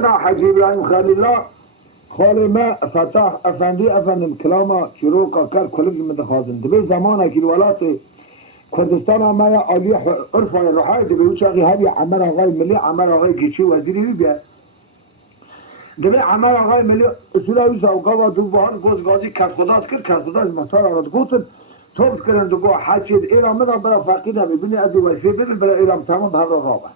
انا حاجی ابراهیم خلیل الله خاله ما فتح افندی افندم کلاما شروع کار کلگی متخاذن دبی زمانه که ولایت کردستان ما عالی عرف روحای دبی وچاقی هدی عمر آقای ملی عمر آقای گیچی وزیری بیا دبی عمر آقای ملی اصولاوی سوقا و دو بار گوز گازی کس خداست کرد کس خدا از مطار آراد گوتن توب کردن دو گو حجید ایران مدا برا فقید نمیبینی از این وشی ببین برا ایران تمام هر رو رابه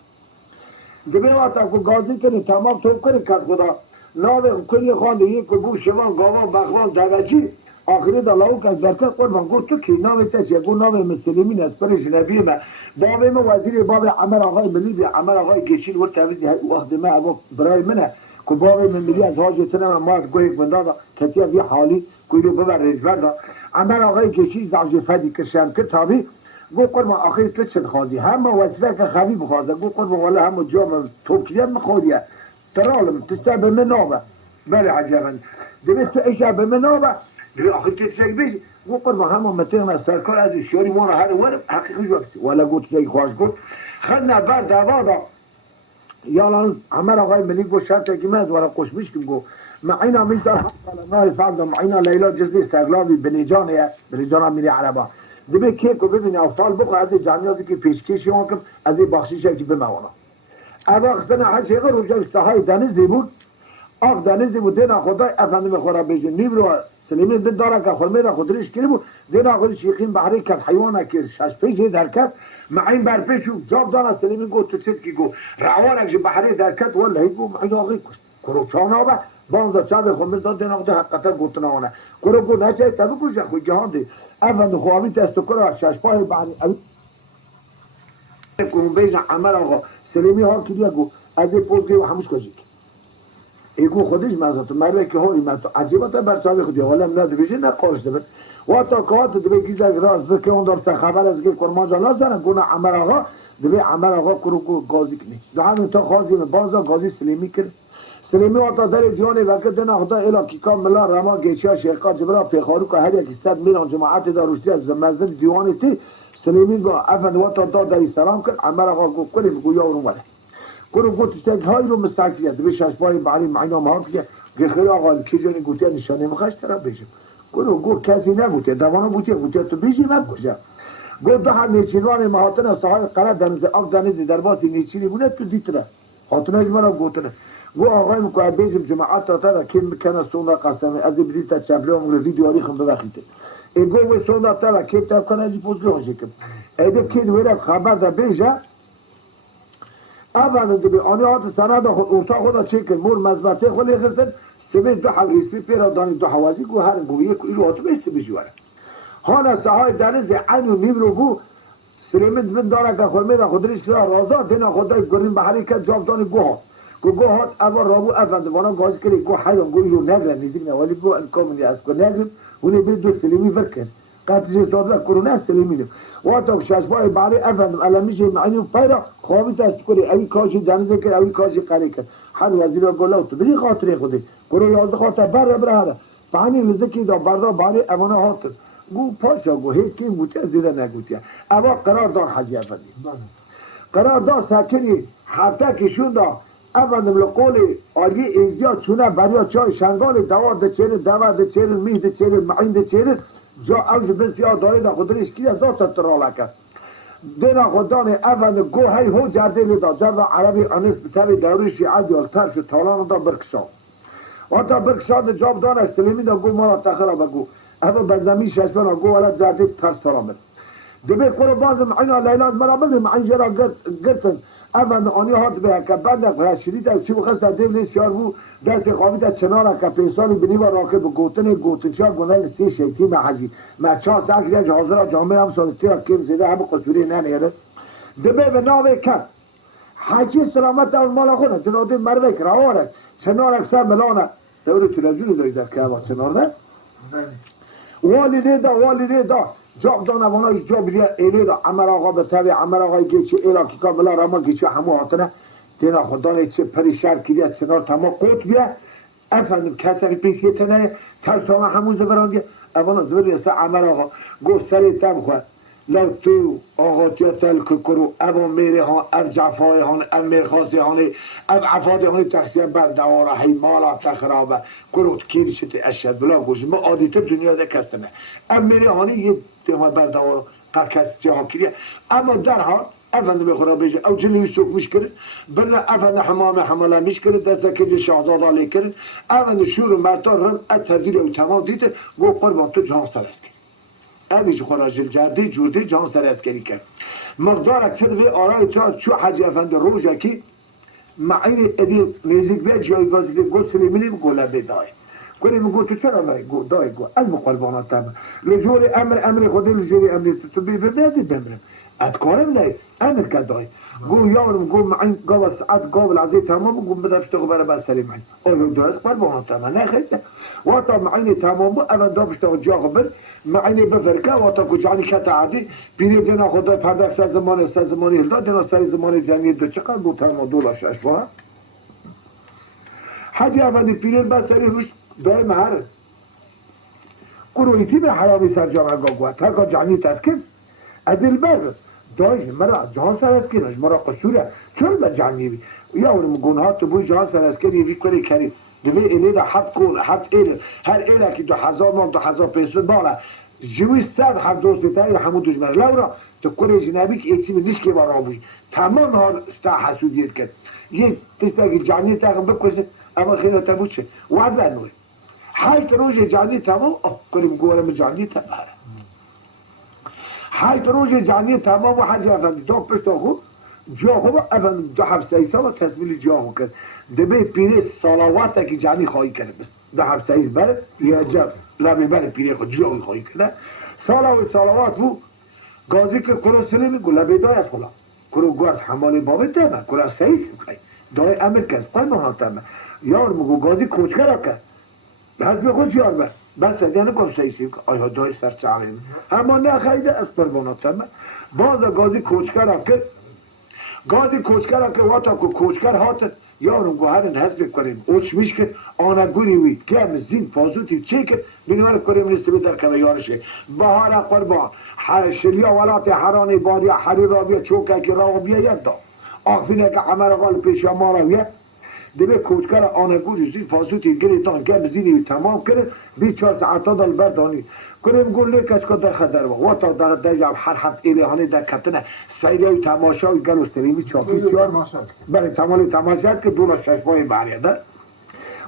دبی وقتا کو گازی کنی تمام توب کنی کس خدا ناوه کلی خانده یک گو شوان گاوان بخوان درجی آخری دلاو که از برکت قربان گفت تو کی ناوه تشیه گو ناوه مسلمین از پرش نبیه ما بابه ما وزیر بابه عمر آقای ملیدی عمر آقای گشید ورد تویدی وقت ما ابو برای منه که بابه من ملی از حاجتنه من مارد گوه یک بندادا کتیه بی حالی گویلو ببر رجبر دا عمر آقای گشید زعج فدی کشم کتابی گو قربان آخری تو چند خوادی همه وزیده که خوی بخوازه گو قربان والا همه جام توکیه مخوادیه ترالم تستا به منابه بله عجبا دبی تو ایشا به منابه دبی آخر تشک بیش گو قربان همه متهم از سرکار از شیاری مانا هر ورم حقیقی جوکتی ولا گو تشک خواهش کن خدنا بر دوادا یالان عمر آقای ملی گو شرطه که من ولا قشمش کم گو معینا میتر حق على فرد معینا لیلا جزی استقلالی بنیجانه بنیجانه میری عربا دبی که کو ببینی افضل بخو از جمعیاتی که پیشکشی کم از بخشیشه که بموانا اما خدنا حجه غیر و جوش تهای دنیزی بود آق دنیزی بود دینا خدای افندم خورا بیجه نیب رو سلیمی دن داره که خورمه را خودریش کلی بود دینا خود شیخین بحری کرد حیوانه که شش پیشه درکت معین برپیشو جاب دانا سلیمی گو تو چید که گو روانه که بحری درکت ولی هی گو معین آقی کشت کرو چانا با بانزا چابه خورمه داد دینا خود حقیقتا گوتناونه کرو گو نچه تبه کشه خود جهان دی افند خواهی تستو کرو شش پای بحری کنون بیجه عمر آقا سلیمی ها کلیه گو از این پول که هموش کجید ایگو خودش مزاتو مرده که هایی من تو عجیباتا برساوی خودی حالا نه دویجه نه قارش دبن و تا کهات دوی گیزه راز بکه اون دارسته خبر از که کرمان جالاز دارن گونه عمر آقا دوی عمر آقا کرو گازی کنی دو همین تا خوازی بازا گازی سلیمی کرد سلیمی واتا در دیانه وقت دینا خدا ایلا کیکا ملا رما گیچی ها شیخا جبرا پیخارو که هر یکی صد میلان جماعت داروشتی از مزد دیوانه تی سلیمی با افند واتا دا داری سلام کرد عمر آقا گو کنی بگو یا اون وله کنو گوت اشتاق های رو مستقفیت به شش پای بعلی معینا ما که خیلی آقا کی جانی گوته نشانه مخش طرف بشم کنو گو کسی نگوته دوانا گوته تو بیشی مکشه گو دو هم نیچینوان مهاتن ساهای قرد دنزه آق دنزه در باتی نیچینی بونه تو دیتره خاطنه اجمالا گوتنه گو آقای مکوه بیشم جماعت تا تا کم بکنه سونده قسمه از بیدیتا چپله همون ویدیواری خم ببخیده ایگو و سونده تا کم تا کنه ازی پوزلو هشکم ایدب که دویره خبر دا بیشه اولا دبی آنی آت سنده خود اوتا خدا چکن مور مزبطه خودی خستن سبه دو حل ریسپی پیرا دانی دو حوازی گو هر گو یک ایلو آتو بیستی بشواره هانا سهای دنز عین و نیم رو گو سلیمت من داره که خورمه دا خودریش کرا رازا دینا خدای گرین به حرکت جابدان گو ها گو هات اول رابو افند وانا گاز کلی گو حیوان گو ایلو نگرن نیزیگ نوالی گو انکامنی از گو نگرن اونی بید دو سلیمی ورکن قطعی صادر کرونا سلیمی وقتا ششبای بعدی افندم الان میشه معنی پیدا خوابی تست کنی اوی کاشی دنزه کرد اوی کاشی قری کرد هر وزیر گلا تو بری خاطره خودی کرو یازده خاطر بره فانی لزکی دا بردا بعدی امانه هات گو پاشا گو هیچ کیم گوتی از دیده نگوتی اما قرار دار حجی افندی قرار دار سکنی هفته کشون دا افندم لقول آلی اینجا چونه بریا چای شنگال دوار ده چیرن میه ده چیرن معین ده چیرن جا اوج بسیار داره دا خودریش کی از داد تراله دینا خدان افند گو هی هو جرده لیدا جرده عربی انس بتری دوری شیعه دیالتر شد تالان دا برکشان و تا برکشان جاب دان استلیمی دا گو مالا تخرا بگو اما بزمی ششبان گو ولا جرده ترس ترامل دبی کرو باز معینا لیلان مرابل معین جرا گرتن افند آنی هات به که بعد از شدید چی بخست دیو لیس یار بو دست خوابید از چنارا که پیسانی بنی و راکب گوتنچا گنال سی شیطی محجی مچا ساکری از حاضر جامعه هم سالتی را کم زیده همه قصوری ننیره دبه به ناوه کن حجی سلامت اون مالا خونه جناده مروک رواره چنار اکثر ملانه دوری تلویزیون داری در که هوا چنار ده والده دا جاب دانه وانایش جا بریه ایلی دا عمر آقا به تبی عمر آقای گیچی ایراکی که ملا رما گیچی همو آتنه دینا خدانه چه پری شر کریه چنار تما قوت بیه افندم کسری پیشیه تنه ترسامه همو زبرانگه اوانا زبر ریسه عمر آقا گفت سری تم خواه لو تو آغاتی تل که کرو ابا میره ها اب جعفای هان اب میرخاصی هانه اب عفاده هانه تقسیم بر دواره هی مالا تخرابه کرو کیر شده اشد بلا گوش ما عادیت دنیا ده کستنه اب میره هانه یه دیمه بر دواره قرکست جهاب کریه اما در حال افنده بخورا بیشه او جلوی سوک میش کرد برنا افنده حمام حمله میش کرد دسته که شهزاد آلی کرد افنده شور و مرتا رم اتفدیر او تمام دیده گو قربان تو جان سر است اویج خراجل جردی جوردی جان سر اسکری کرد مقدار اکثر به آرای تا چو حجی افنده روژه کی معین ادی نزیک به جایگازی که گو سلیمینی گوله بدای گولی میگو تو چرا نای گو دای گو از مقلباناتم لجوری امر خودی لجوری امری تو بی ببیزی بمرم اتکارم نای امر کدای گو یارم گو معین گو ساعت گو العزی تمام گو بدفش تو برای بس سلیمین اولو درست قلباناتم نه خیلی واتا معین تمام بو اول دافش تو جا خبر معین بفرکه واتا کجانی کت عادی بیری دینا خدا پرداخت سه زمانی هلدا دینا سه زمانی جنگی دو چقدر بو تمام دولا شش با حاجی افندی پیرین بس سری روش دائم هر قرویتی به حرامی سر جامعه گوه ترکا جانی تدکن از البر دایش مرا جهان سر از کنش مرا قصوره چون به جانی بی یا اونم گناه تو بوی جهان سر از کنی وی کلی کری دوی ایلی دا حد کن حد ایل هر ایله که 2000 مان 2500 بالا جوی 100 هر دوستی تایی همون دجمر لورا تو کلی جنبی که ایکسی نیست که بارا بوی تمام حال ستا حسودیت کرد یک تستا که جانی تاقم بکوزه اما خیلی تبود شه وعد بنوی حیث روز جانی تمام کنیم گورم جانی تمام حیث روز جانی تمام و حجی افندی دو پشت خوب جا خوب افندی دو هفت سیسا و تصمیل جا خوب کرد دبی پیره سالاواتا که جانی خواهی کرد بس دو هفت سیس برد یا جب لبی برد پیره خود جا خواهی کرد سالا و سالاوات بو گازی که کرو سلیمی گو لبی دای از خلا کرو گو از حمالی بابی تمام کرو از سیس بخی دای امر کس پای محاتمه یار مگو گازی کوچکر کرد حسب خود یار بس یعنی کم سیسی آیا دای سر چاقیم اما نه خیده از پرواناتم باز گازی کوچکر کرد گازی کوچکر که واتا کو کوچکر هات یارم گو هرن حسب کنیم اوچ میش که آنگوری وید که هم زین پازوتی چه که بینوار کنیم نیستی بدر که یارشه بهار قربان شلیا ولات حرانی باریا حری رابیا چوکه که رابیا یک دا آخفینه که عمر غال پیش مارا یک دبی کوچکر آنگوری زی فاسوتی گریتان که بزینی تمام کرد 24 ساعت دال بردانی کنیم گل لیکش که در خطر و تا در دجاب هر حد ایلهانی در کتنه سیری تماشای گلو سلیمی چاپی سیار برای تمالی تماشات که دولا ششبای بریده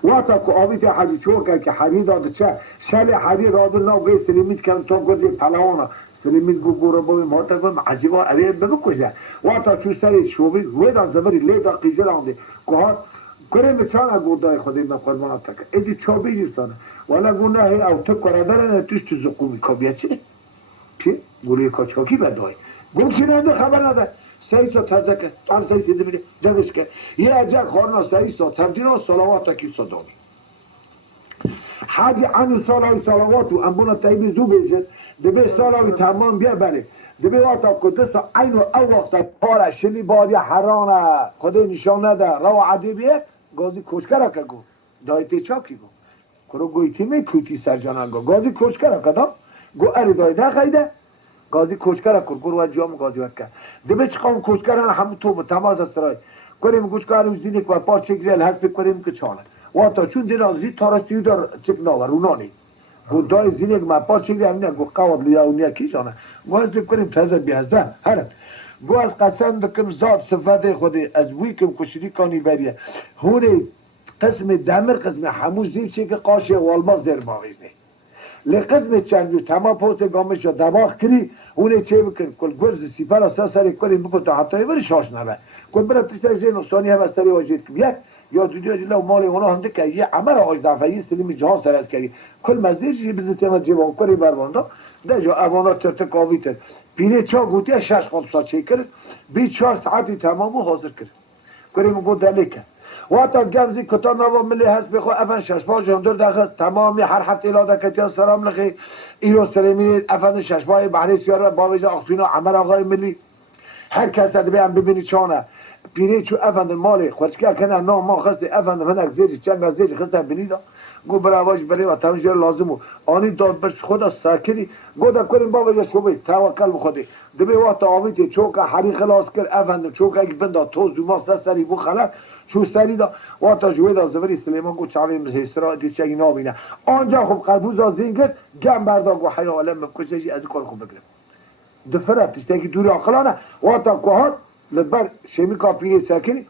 و تا که آبیت حجی چوکه که حری داده چه شل حری رادو نو گی سلیمیت کردن تا گذی پلاوانا سلیمیت گو گوره باوی مارتا گویم عجیبا اوه بکشه و تا چو سری شوبی ویدان زبری لیدا قیجر آنده که ها کریم چانا گودای خودی من قربانات تکه ایدی چا بیجیستانه والا گونه هی او تو کرادره توش تو زقومی کابیه چه؟ چه؟ گوری کچاکی بدای گم چی نده خبر نده سیسا تزکه هم سیسی دمیده دمش که یه عجب خارنا سیسا تبدینا صلوات تکی صدامی حاجی عنو صلاوی صلواتو انبونا تایبی زو بیزد دبی صلاوی تمام بیا بره دبی واتا کدسا اینو او وقتا پارا شلی بادی حرانه خودی نشان نده رو عدی بیه گازی کوچکره که گو دایتی چاکی گو کرو گویتی می کوتی سر جاننگو گازی کوچکره که دا گو اری دایده خیده گازی کوچکره کن گرو و جام گازی ورد کرد دبی چقام کوچکره همون تو تماز است رای کنیم کوچکره زینک و پار چگریل هست بکنیم که چانه واتا چون دینا زی تارستیو در چک ناور اونانی گو دای زینک ما پار چگریل همینه گو قواد لیا اونیا کیشانه گو از بکنیم تازه بیازده هرم گو از قسم دکم ذات صفت خودی از ویکم کشری کانی بریه هونی قسم دمر قسم همون زیب چه که قاشه والماز در باقیز نه لقسم چندو تمام پوست گامش یا دماغ کری اونه چه بکن کل گرز سیپر اساس سری کنیم بکن تا حتی بری شاش نبه کل برای تشتر زی نقصانی هم از سری واجید کم یک یا دنیا جلو مال اونا هم که یه عمر آج دفعی سلیم جهان سر از کری کل مزیش یه بزرگ تیمت جوان کری برباندا ده جا اوانا چرت کاوی تر پیره چا گوتی شش خمسا چه کرد 24 ساعتی تمامو حاضر کرد کنیم گو دلیکه و تا گمزی کتان نوا ملی هست بخوا افن ششبا جمدر دخست تمامی هر هفته ایلاده کتیا سلام لخی ایرو سلیمی افن ششبای بحری سیاره باویجا اخفینا عمر آقای ملی هر کس ده بیان ببینی چانه پیره چو افن مالی خوشکه کنه نام ما خسته افن هنک زیجی چنگ از زیجی خسته بینیدا گو برواش بری و تمجر لازمو آنی داد برش خدا ساکری گو دا کریم بابا جا شبه توکل بخودی دبی وقت آمیتی چوکا حری خلاص کر افندم چوکا اگه بنده توز دو ماست سری بو خلق چو سری دا وقتا جوی دا زبری سلیمان گو چاوی مزهسترا دیچه نابینه آنجا خوب قربوز از این گرد گم بردا گو حیا علم بکششی از کار خوب بگرم دفرت تشتاقی دوری آخلانه وقتا کوهات لبر شمی کافی ساکری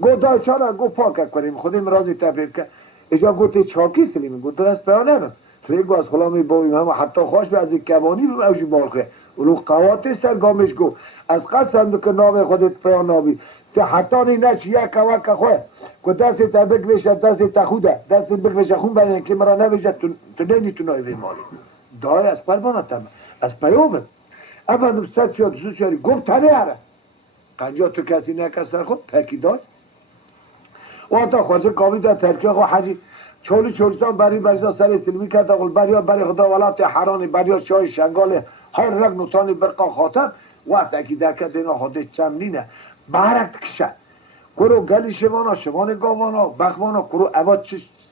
گو دای چالا گو پاک کنیم خودم رازی تبریر که اجا گوته چاکی سلیمی گو دست پیانه نه فریگو از خلامی باویم همه حتی خوش به از کبانی رو اوشی بالخه رو قوات سرگامش گو از قسم که نام خودت پیان نابی که حتی نش یک وک خواه که دست تا بگوشه دست تا خوده دست بگوشه خون بینن که مرا نویشه تو نمیتونای وی مالی دای از پربانه تمه از پیومه افندم ست شد سو شاری گفت تنه هره قنجا تو کسی نکسر خود پکی دای و تا خواسته کامی در ترکیه خو حجی چولیستان بری بریزا سر سلمی کرد اقل بریا بری خدا ولات حرانی بریا شای شنگال هر رگ نوتانی برقا خاتم وقت اکی درکت اینا خودش چمنینه بهرک کشه کرو گلی شمان گاوانا بخوانا کرو اوا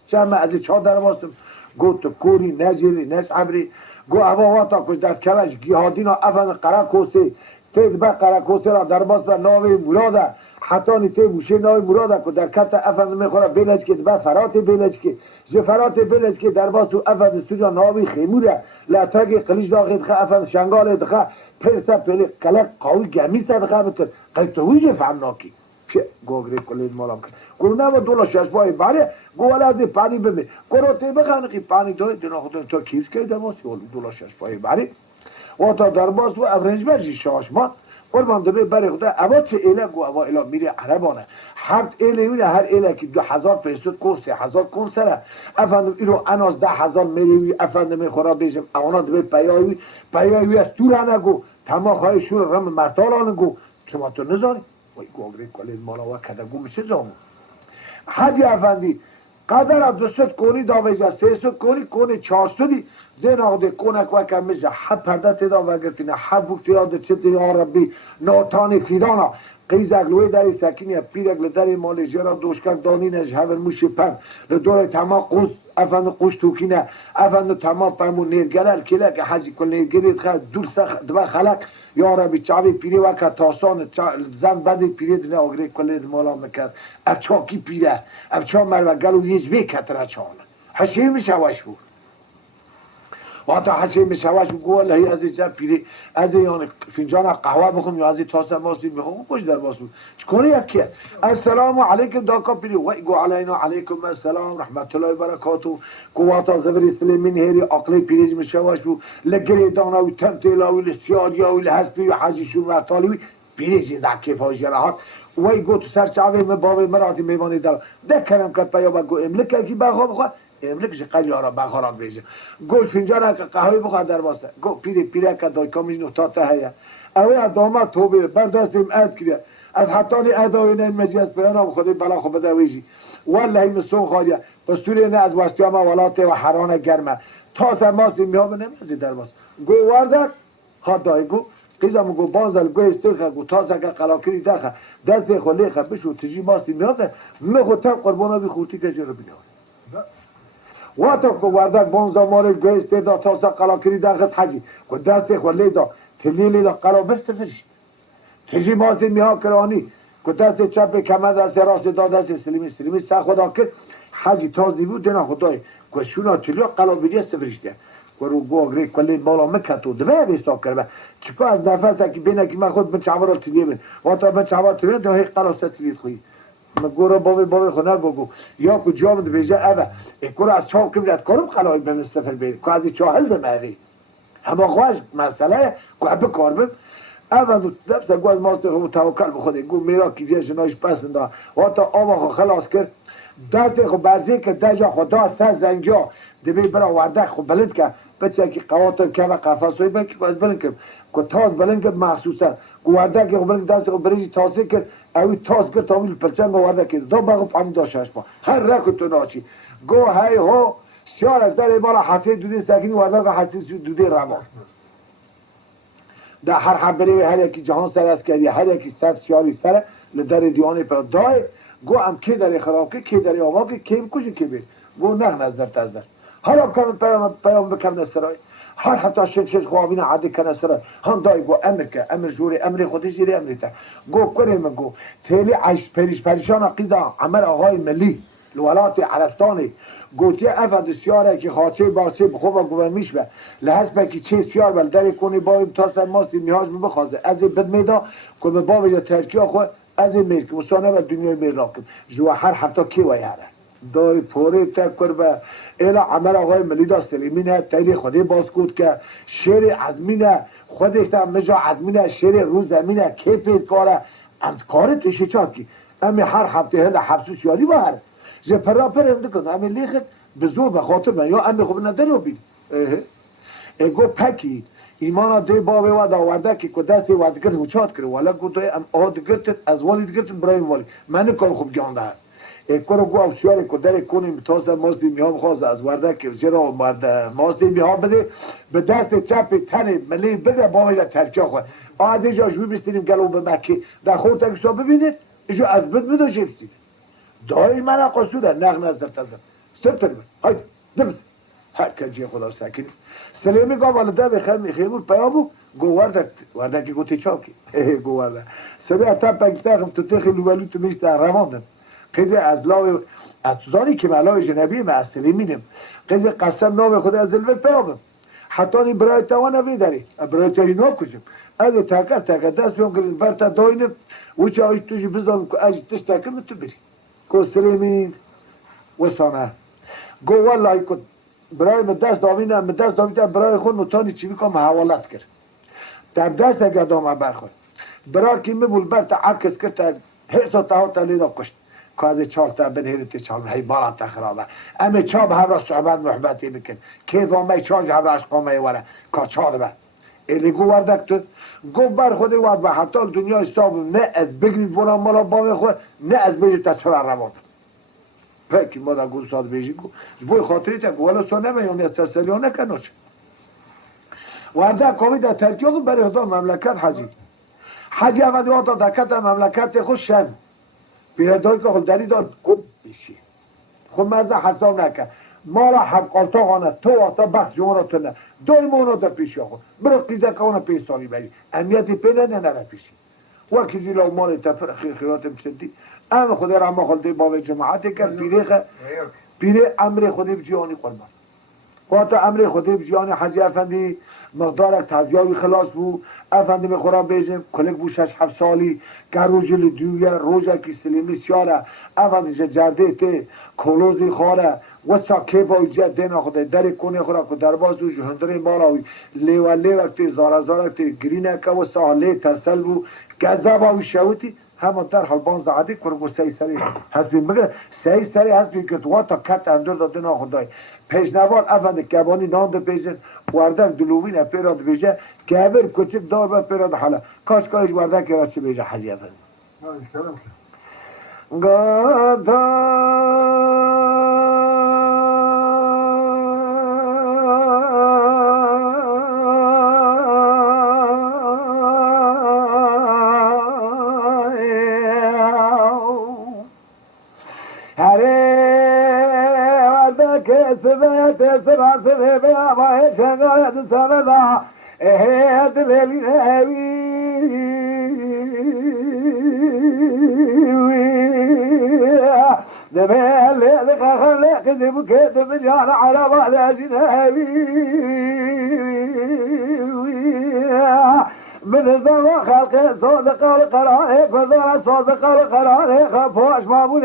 چمه از چا در واسم گو تو کوری نجیری نشعبری گو اوا واتا کش در کلش گیهادینا افن قرکوسی تید با قرکوسی را در باس و ناوی مراده حتی نیته بوشه ناوی مراده که در کت افن میخوره بلج که با فرات بلج که جفرات بلج که در باس و افن سوجا ناوی خیموره لطاقی قلیش داخل دخه افن شنگال دخه پرسه پلی قلق قوی گمیسه دخه بتر قیتوی جفهمناکی گوگری کلید مالام کرد گرو نه و دولا ششبای باره گو ولی از پانی بمه گرو تی بخانه که پانی دوی دینا خود تو کیز که دماسی ولی دولا ششبای باره و تا در باز و افرنج برشی شاشمان قربان دبی بره خدا اوا چه ایله گو اوا ایلا میره عربانه هر ایله ویله هر ایله که 2000 پیسود کن 3000 کن سره افندم ایرو اناز 10,000 میریوی افندم میخورا بیشم اوانا دبی پیایی از تو رنگو تماخ های شور رم مرتالانگو شما تو نزاری وای گوگری کلید مالا و کدگو میشه زامو حاجی افندی قدر از 200 کنی داویجه 300 کنی 400 دین آده کنک و کمیجه حب پرده تدا وگرتینه حب بوک تیاده چطی یا ربی ناتانی فیدانا قیزک لوی داری سکینی پیرک لداری مالی جرا دوشکک دانینش هور موشی پم لدور تما قوز افند قوش توکینه افند تما پمو نیرگرر کله که حجی کل نیرگرید خد دور سخ دو خلق یا ربی چاوی پیری وکا تاسان زن بدی پیری دنه آگری کلید مالا مکرد افچاکی پیره افچا مرو گلو یجوی کتره چانه حشی میشه وشو وقتا حسی میشوش بگو الله از اینجا پیری از یعنی فنجان قهوه بخوم یا از تاسه ماسی بخوم کش در باسو چکنی یکیه السلام علیکم داکا پیری و گو علینا علیکم السلام رحمت الله و برکاته گو وقتا زبر سلیمین هیری عقلی پیریج میشوش بو لگری دانا و تمتیلا و لسیاریا و لحسبی و حجیشون و طالبی پیریجی زکی فاجرهات وای گو تو سر چاوی مبابی مراتی میوانی دل دکرم کت پیا بگو املکه کی بخوا بخوا املکش قلی آرا بخاران بیشه گوش فنجان که قهوه بخواد در واسه گو پیره که دای کامیش نقطه هیا اوه داماد توبه بردستیم اد کرد از حتانی ادای نه مجلس بیان خودی بلا خو بده ویجی والله مسون خالیا دستور نه از واسطه ما ولات و حران گرمه تا سماس میام نمیزی در واس گو وارد ها دای گو قیزم گو بازل گو استخ گو تازه که قلاکری دخه دست خلی خبشو تجی ماست میاد مخو تام قربانا بی خوتی که جرو بینه وقتا که وردک بانزا مال گویسته دا تاسا قلاکری داخت حجی که دست خولی دا تلیلی دا قلا بست فرش تجی مازی میها کرانی که دست چپ کمه دست راست دا دست سلیمی سا خدا کرد حجی تازی بود دینا خدای که شونا تلیا قلا بیدی سفرشته که رو گو اگری کلی بالا مکتو دوه بیستا کرده چکا از نفس اکی بینه که من خود بچعبر را تلیه بین وقتا بچعبر تلیه دا هی قلا سا تلیه خویی گورا بابی خونه بگو یا کو جامد بیجه اوه اکورا از چاپ کبرد کارم خلای به مستفر بیر که از چاهل ده مهوی همه خواهش مسئله که ابه کار بیم اوه دو نفسه گو از ماسته خود توکل بخوده گو میرا کیجه جنایش پسنده واتا آبا خود خلاص کرد دست خود برزی که دجا خدا سر زنگیا دبی برا وردک خود بلند که بچه که قواتر که و قفصوی بکی که از بلند کرد که تاز بلند کرد مخصوصا وردک خود بلند دست خود بریجی تازه کرد اوی تاز کرد تاویل پرچنگ وردک کرد دو بگو پانی داشتش با هر رکو تو ناچی گو های هو شیار از در ایمالا حسی دوده سکنی وردک حسی دوده رما در هر حبری هر یکی جهان سر از کردی هر یکی صد شیاری سر لدر دیوانه پر دای گو ام که در خراب که در آوا که کیم کجی که بید گو نه نظر تزر حالا پیام بکن نسرای هر حتی شش خوابین عادی کنه سرای هم دای گو امر که امر جوری امر خودی جیری امر تا گو کنه من گو تیلی عش پریشان قیدا عمر آقای ملی الولات عربستانی گوتی افد سیاره که خاصه باسی بخوبا گوه میشه لحظه که چه سیار بل داری کنی با این تاسم ماستی نیاز بخوازه از این بد میدا که به باب یا ترکیه خو از این میر که مستانه و دنیای میر راکم جو هر هفته کی و یاره دای پوره تکر به ایلا عمر آقای ملیدا سلیمینه تیلی خودی باز کود که شیر ازمینه خودش تا مجا ازمینه شیر روز زمینه که پید کاره از کاره تشی چاکی امی هر هفته هل حبسوس یاری باره زی پرا پرنده کن امی لیخت به زور به خاطر من یا امی خوب نداری رو بید اگو پکی ایمانا دی بابه و داورده که دستی وردگر هوچات کرد ولی گو دوی ام آدگرتت از والید گرتت برای والی من کار خوب گیانده هست اکورو گو افسیاری که داری کنیم تازه مازدی میام خواست از ورده که زیرا مازدی میام بده به دست چپ تنی ملی بده باید ترکیه خواهد آده جا جوی بستینیم گلو به مکی در خود تکسا ببینید ایجا از بد بده جبسید دایی من قصوده نغ نظر تزر سبتر بید هاید دبز هر کنجی خدا سکنی سلیمی گو والده بخیر خیمون پیامو گو ورده که گو تیچاکی گو ورده سبی اتا پنگتاقم تو تخی لولو تو میشت رواندن قیزه از لاو از زانی که ملاوی جنبی ما از سلیمینم قیزه قسم نام خود از الوه پیامم حتی این برای توانه بیداری برای تایی نام کشم از تاکر دست بیام کرد برتا داینم وچه آیش توشی بزنم که از تش تاکم تو بری که سلیمین وسانه گو والله که برای دست دامینه برای خود متانی چی بکنم حوالت کرد در دست اگر دامه برخواد برای که میبول برتا عکس کرد حیث و تاوتا لیدا کشت که از چارتا بنهیرتی چال هی بالا تخرابه امی چاب هر را صحبت محبتی بکن کیف آمی چاج هر را عشقامه وره که چال به ایلی گو وردک تو گو بر خودی ورد به حتی دنیا استاب نه از بگرید وران مالا بامی خود نه از بیجی تصفر روان پاکی ما دا گو ساد بیجی گو بوی خاطری تا گو ولی سو نمیونی از تسلیو نکنوش وردک کامی در ترکیه خود برای خدا مملکت حجی احمدی آتا دکت مملکت خود شد بیردایی که خود داری دار گب بشی خود مرزه حساب نکن ما را حبقالتا خانه تو آتا بخش جمعه را تو نه دوی مونا در پیشی خود برو قیده که اونه پیش سالی بری امیتی پیده نه نره پیشی وکی زیلا مال تفر خیرات مشدی ام خود را ما خلده باب جماعتی کرد پیره امر خودی بجیانی قربان واتا امر خودی بجیانی حجی افندی مقدار تزیاوی خلاص بو افندی به خورا بیجم کلک بو 6-7 سالی که روزی دویه روزه که سلیمی سیاره افندی جرده ته کلوزی خواره وسا که با ایجا دینا خوده دری کنی خورا که در بازو جهندری ماراوی لیو اکتی زارا اکتی گرینه که وسا لی ترسل بو گذب آوی شویتی همون در حال 15 عدی کرگو 3 سری حسبین بگه 3 سری حسبین که تو تا کت اندر داده نا خدای پیشنوار افند کبانی نانده پیشن وردن دلوین اپیراد بیجه کبر کچک دار با اپیراد حالا کاش وردن که راست بیجه حجی افند گادا سبه بیا باید شنگاید سمدا اهید لیلی دمه لیلی خخر لیقی بکید ملیان عربا لازین من الزمان خلق صادق والقرائق فضل صادق والقرائق فوش مامون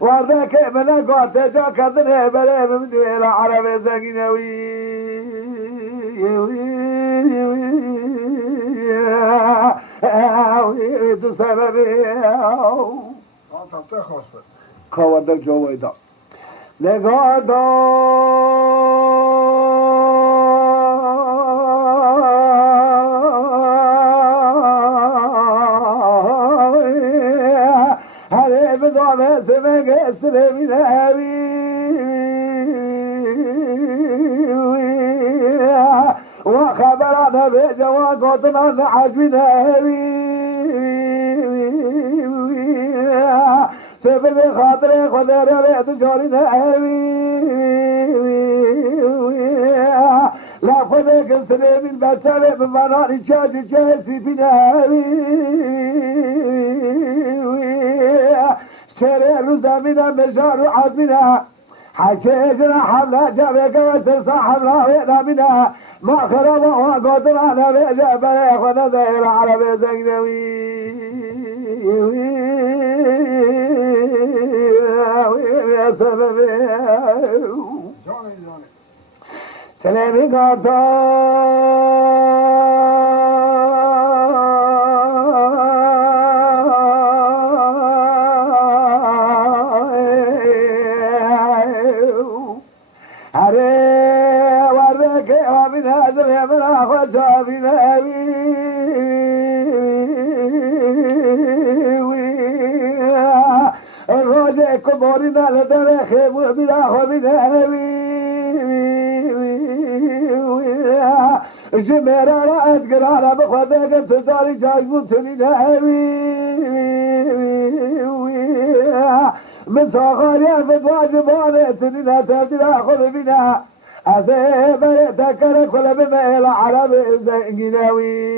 وردك من قلت جا كذنه بلي بمدي العربي زقينوي تسببي كوردك جويدا لقادا سلمي وخبرنا بجوان قطنا نحجبنا تو به خاطر خدا را به جاری لفظه که سلیمین بسره به منانی چاچه چه سیپینه شره رو زمینه بشار و عزمینه حشه جنا حمله جبه که وسترسا حمله ویدامینه ما خرابه و قدر على جبه خدا زهر عربه زنگنوی سلیمی گاتا اره ورده که آمین هزل من آخوش آمین روزه کباری نلدر خیبو بیرا خوبین جمعه را ادگرانه بخوده که تو داری جای بوتنی مساخاری افت واجبانه تنینه تبدیل خود بینه از بره تکر کل بمیل عرب زنگینوی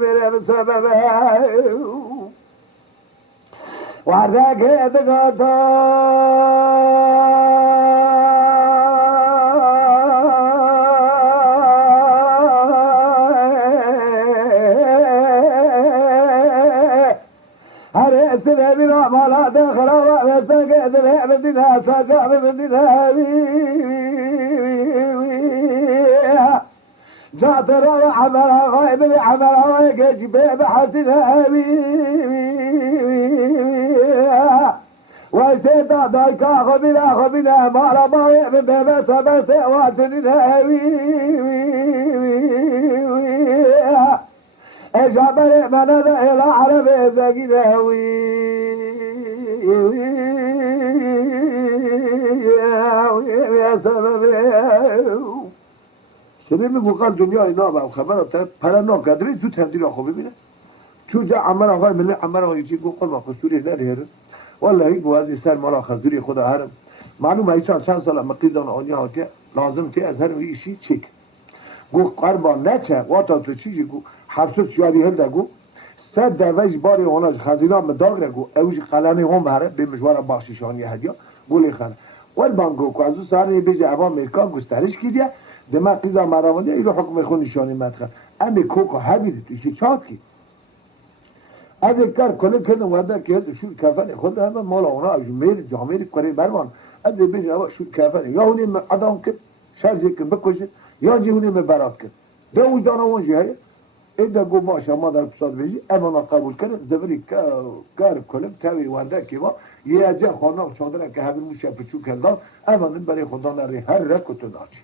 میره بسببه وردك ادقاتا هر سلبي ما دخل وسك ذهب بدنا سجاب بدنا جات روح عمل غايب عمل غايب جبه بحسنها ويتيتا دايكا خبنا مالا باوي ببس بس واتننا اجابر من الى عرب زقناوي يا سبب سلیم بقال دنیا اینا با خبر تا پرنا قدری تو تبدیل خوبی ببینه چون جا عمر آقای ملی عمر آقای چی گفت ما خستوری داره والله هیچ بوازی سر مالا خزوری خدا هرم معلوم ایشان چند سال مقیدان آنیا هاتی لازم تی از هر ایشی چیک گو قربان نچه واتا تو چیزی گو 700 شیاری هلده گو 100 دوش باری اوناش خزینا مداغره گو اوش قلانی هم هره به مجوار بخشیشانی هدیا گولی خانه قربان گو که از او سهرنی بیجه اوان امریکا گسترش کیدیه دماغ قیزا مراونده ایلو حکم خون نشانی مدخل امی کوکا هبیده تویشی چاد کی اگه کار کنه کنه وعده که شو کافن خود همه مال اونا از میر جامعه کاری برمان از بیش اول شو کافن یا اونی آدم که شرجی که بکشه یا جهونی برات کرد دو وجدان اون جهه ایده گو باشه ما در پساد بیشی اما قبول کرد زبری کار کنم تاوی وعده که ما یه جا خانه چادره که همین موشه پچو کردن اما برای خدا نری هر رکتو داشت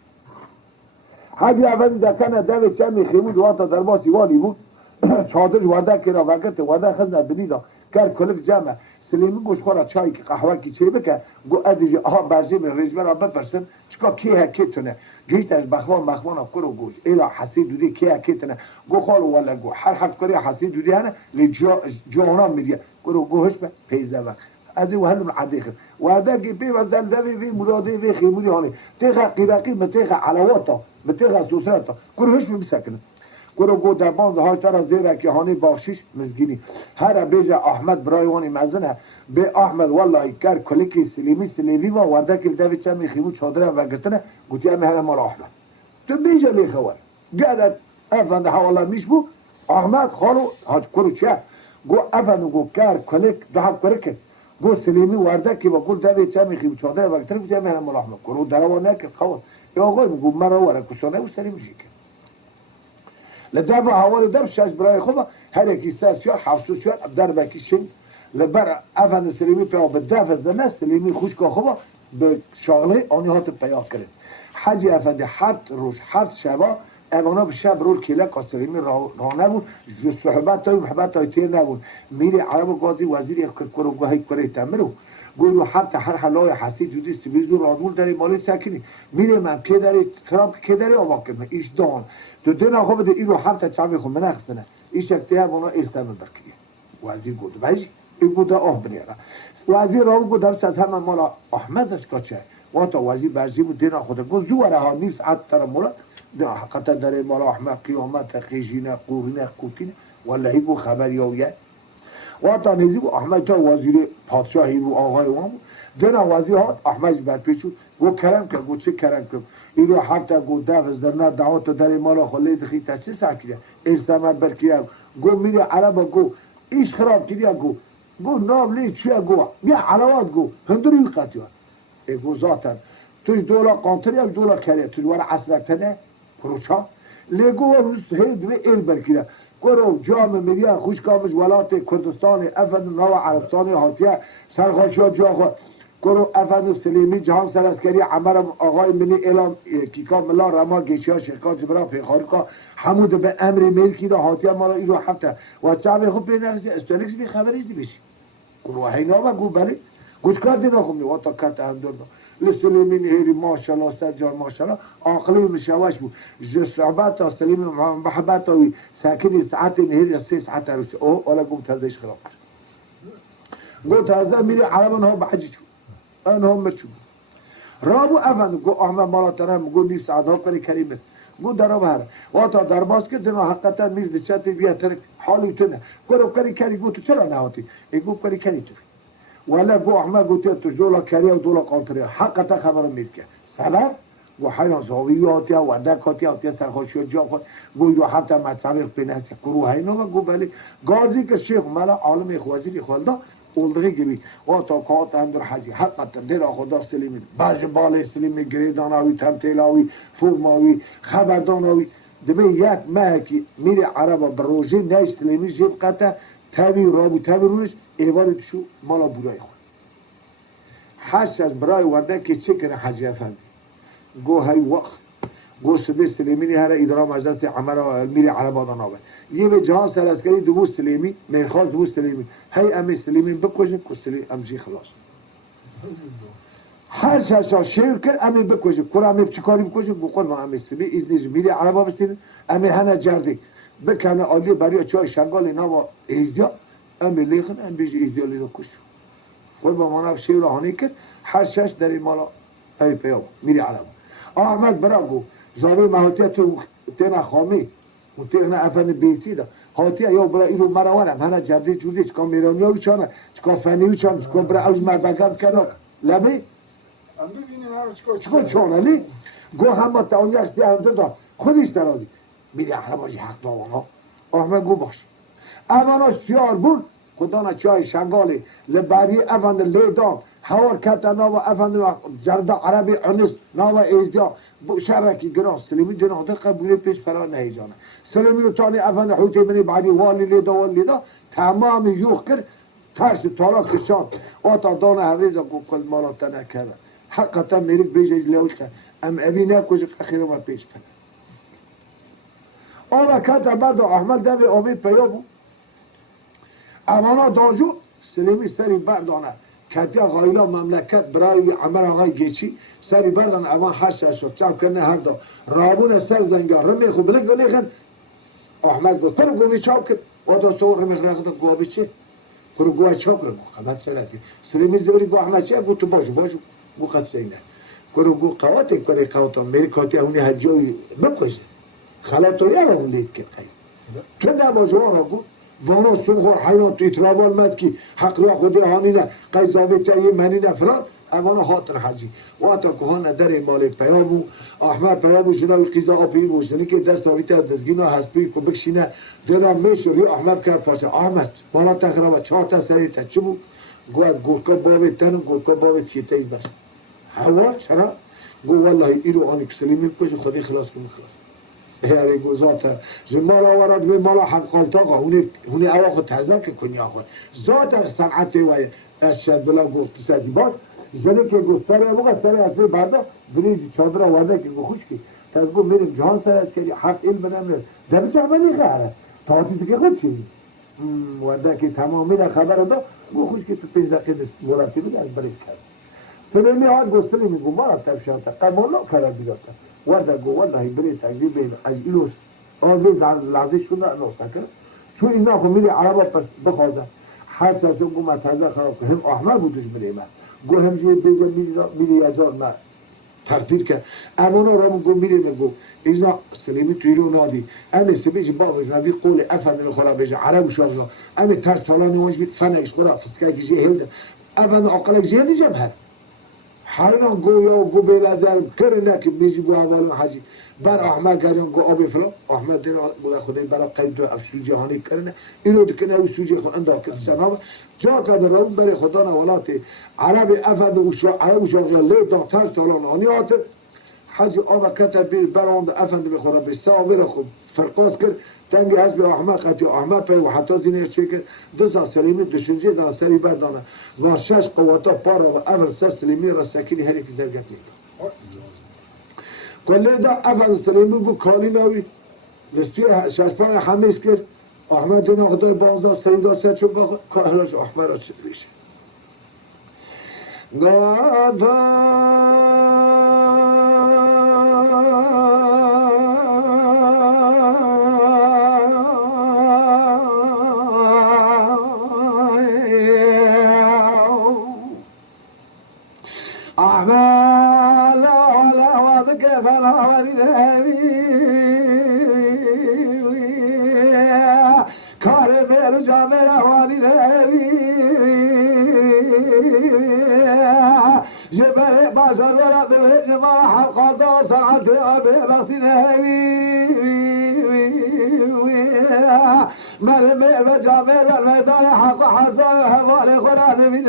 حاجی اول دکنه دوی چه میخیمود واتا در باسی والی بود چادر وعده کرا وقت وعده خزنه بلیدا کار کلک جمع سلیمی گوش خورا چای که قهوه کی چه بکه گو ادیجی آها برجه من رجبه را بپرسن چکا کی هکی تونه گیشت از بخوان کرو گوش ایلا حسی دودی کی هکی تونه گو خالو ولا گو هر حد کری حسی دودی هنه لی جوانا میریه کرو گوهش به پیزه وقت از این وحلم عدیخم وعده که پی و زلدوی وی مراده وی خیمونی هانی تیغه قیرقی متیغه علاواتا متیغه سوسراتا کروهش بسکنه گرو گو در باند هاشتر زیره که هانی بخشیش مزگینی هر بیجه احمد برایوانی مزنه به احمد والله کر کلکی سلیمی و ورده که دوی چه میخیمو چادره و گتنه گوتی همه هنه مال احمد تو بیجه لیخوار گردت افند حوالا میش بو احمد خالو حاج کرو چه گو افند گو کر کلک ده کرکه گو سلیمی ورده که با گل دوی چه میخیمو چادره و گتنه گوتی همه هنه مال احمد کرو دروانه که خواه یا آقای گو مرا وره کشانه و سلیمی شکر لدفع حوالي در شاش برای خوبا هر یکی 100 شهر 700 شهر در بکی شن لبر افند سلیمی پیدا به دفع زنه سلیمی خوشکا خوبا به شغله آنی هات پیدا کرد حاجی افند 7 روز 7 شبا اوانا به شب رول کلا سلیمی رانه بود جو صحبت های محبت های تیر نبود میری عرب و قاضی وزیر کرو گوهی کره تمرو گویو حتی هر حلای حسی جودی سبیزو رادمول داری مالی سکنی میره من که داری ترام که داری آوا کنه ایش دان تو دینا خوب ده ایرو حتی چاوی خو منخستنه ایش اکتیار بنا ایستم برکیه وزیر گود ویش این گوده آه بریاره وزیر راو گود درس از همه مالا احمدش کچه واتا وزیر برزی بود دینا خود گود زواره ها نیست عد تر مولا دینا حقیقتا داره مالا احمد قیامت خیجینه قورینه قوتینه والله بو خبری آویه واتا نزی احمد تا وزیر پادشاهی و آقای وام دینا وزیر ها احمد بر پیشو گو کرم که گو چه کرم که ایرو حتی گو دفز در نه دعوت در مالا خلی دخی تا چه ساکیه ایستامد برکیه گو میره عربا گو ایش خراب کردیا گو نام لی چیه گو بیا علاوات گو هندوری قطعه گو ذاتن توش دولا قانتر یک دولا کریه توش وارا عصرتنه کروچا لگو روز هید و ایل برکیه گرو جام میریه خوش کامش ولات کردستان افد نو عربستان هاتیه سرخاشی جا خود گرو افد سلیمی جهان سراسکری عمر آقای منی اعلام کیکا ملا رما گیشیا شرکا جبرا پیخارکا حمود به امر ملکی دا هاتیه مالا ایرو هفته و چعب خوب بینرسی استانکس بی خبریش دی بشی گرو هینا گو بلی گوشکار دینا خوب نی واتا کت هم دور لسلیمین هیری ماشالله سر جان ماشالله آقلی مشاوش بود جسعبت تا سلیمین محبت تاوی ساکنی ساعت هیری 3 ساعت روسی او ولا گم تازهش خراب کرد گو تازه میری عربان ها بحجی شو آنها مرچو رابو افند گو احمد مالا ترم گو نی ساعت ها کری کریمه گو درام هر واتا درباز که دینا حقیقتا میر بچتی بیا ترک حالی تنه گو کری کری گو تو چرا نهاتی گو کری کری تو ولا جو احمد قلت له دولا كاريه ودولا قانتريه حقا خبر ميركه سبب وحينا زاوياتيا ودكاتيا وتيا سرخوشي جا خود گویو حتی مطابق بینه کرو هینو و گو بلی گازی که شیخ ملا عالم خوازی خالدا اولدغی گبی و تا کات اندر حجی حقا دل خدا سلیمی باج بال سلیمی گریداناوی تمتیلاوی فرماوی خبرداناوی دبی یک مهکی میره عربا بروجی نه سلیمی جیب قطع تابی رابو تابی روش ایوارد شو مالا برای خود حش از برای ورده که چه کنه حجی افندی گو های وقت گو سبی سلیمینی هر ادرا مجلس عمر میری عربا داناوه یه به جهان سراسکری دو سلیمی میرخواست دو سلیمی های امی سلیمین بکوشن که سلیم امشی خلاص هر شاشا شیر کر امی بکوشن کر امی بچکاری بکوشن گو قرم امی سلیمی ازنیج میری عربا بستین امی هنه جردی بکنه آلی برای چای شنگال اینا و ایزدیا امی لیخن امی بیج ایزدیا لیدو کشو قرم مانه شیر رهانی کرد هر شاش در این مالا ای پیام میری عربا احمد براگو زاوی مهاتیه تو تینا خامی و تینا افند بیتی دا هاتیه یا برا ایرو مروانم هنه جردی جوزی چکا میرانی ها چانه چکا فنیو چانه چکا برا اوز مربگم کنه لبی چکا چانه لی گو همه تا اون یک سیه دا خودش درازی میری احرماجی حق داوانا احمد گو باش اواناش سیار بود خدانا چای شنگالی لبری افند لیدان هوار کتا ناو افند جرد عربی عنیست ناو ایزیا شرکی گراس سلیمی دینا دقیقه بوده پیش فرا نهیجانه سلیمی رو تانی افند حوتی منی بعدی والی لیدا تمام یوخ کرد ترس تالا کشان آتا دانه هویزا گو کل مالا تنه کرده حقا میری بیش اجلیوی کرد ام اوی نکوش اخیره ما پیش کرد آنا کتا بعد احمد دوی آمید پیابو امانا داجو سلیمی سری بردانه کتی غایلا مملکت برای عمر آقای گیچی سری بردن امان حرش شد چاپ کنه هر دا رابون سر زنگار رمی خوب بلنگ ولیخن احمد گفت پرو گوی چاپ کن و دا سو رمی خرخد گوی چه پرو گوی چاپ رمو خبت سرکی سلیمی زوری گو احمد چه گو تو باشو گو خد سینه پرو گو قواتی کنی قواتا میری کاتی اونی هدیوی بکشه خلاتو یه رو لید که خیلی تو نباجوانا گو وانا سنخور حیوان تو اطرابال مد کی حق را خودی هانینه قیزاوی تایی منینه فران اوانا خاطر حجی واتا کهانه در مال پیامو احمد پیامو جناوی قیزا آپی بوشنی که دست آویت دزگینا هسپی که بکشینه دینا میشوری احمد کرد پاشه احمد مالا تخرابه 4 تا سریتا چی بود؟ گوید گوشکا باوی تنم گوشکا باوی چیتایی بس هوا چرا؟ گو والله ایرو آنیک سلیمی بکش خودی خلاص کنی خلاص هری گذات جمال آورد به مالا حق قالتاقا هونی اوا خود تحضر کنی آخوان ذات صنعت و اشد بلا گفت سدی باد جنه که گفت سر موقع سر اصلی بردا بریج چادر آورده که گو خوش کی تازگو میریم جهان سر از کردی حق علم نمید دبی چه عملی خیاره تاعتیزی که خود چی وده که تمامی در خبر دا گو خوش که تو 5 دقیقه مرتبه از برید کرد سلیمی ها گستلی میگو ما رفتم شانتا قمالا کرد بیداتا وده گو والله برید تقریب بین از ایلوس آزوی لحظه شده نوستا کرد چون اینا خو میری عربا پس بخوازن هر ساسون گو متازه خراب که هم احمد بودش بلی من گو همجوی بیجا میری ازار من تردید کرد امانا را گو میری نگو اینا سلیمی توی رو نادی امی سبیج باقش نبی قول افندن خورا بیجا عرب و شاقا امی ترس طالانی وانش بید فنکش خورا فستکه کشی هلده افند اقلق جهدی جمهر حالا گو یا گو به نظر کرنه که بیجی بو اولون حجی بر احمد گریان گو آبی فلا احمد دین بوده خدای برا قید دو افسو جهانی کرنه اینو دکنه او سوجه خود اندا کت سنابه جا که در رون بری خدا نولات عرب افند و عرب و شاقی لیتا ترس طالان آنی آتر حاجی آب کتر بیر براند افند بخوره بسته آبیر خود فرقاس کرد تنگی حزب احمد قطعی احمد پی و حتی زینه چه کرد دو سلیمی دشنجی دانه سری بردانه و 6 قواتا پارا و اول 3 سلیمی را سکینی هر ایک زرگت نیده کلی دا افند سلیمی بو کالی ناوی لستوی 6 پای حمیز کرد احمد دینا خدای 12 سریدا سر چون با کارهلاش احمد را چه ریشه جبل بازار ولا ذو جماعة قضاء ساعة أبي مرمي وجامر والميدان حق حصى حوالي خراج من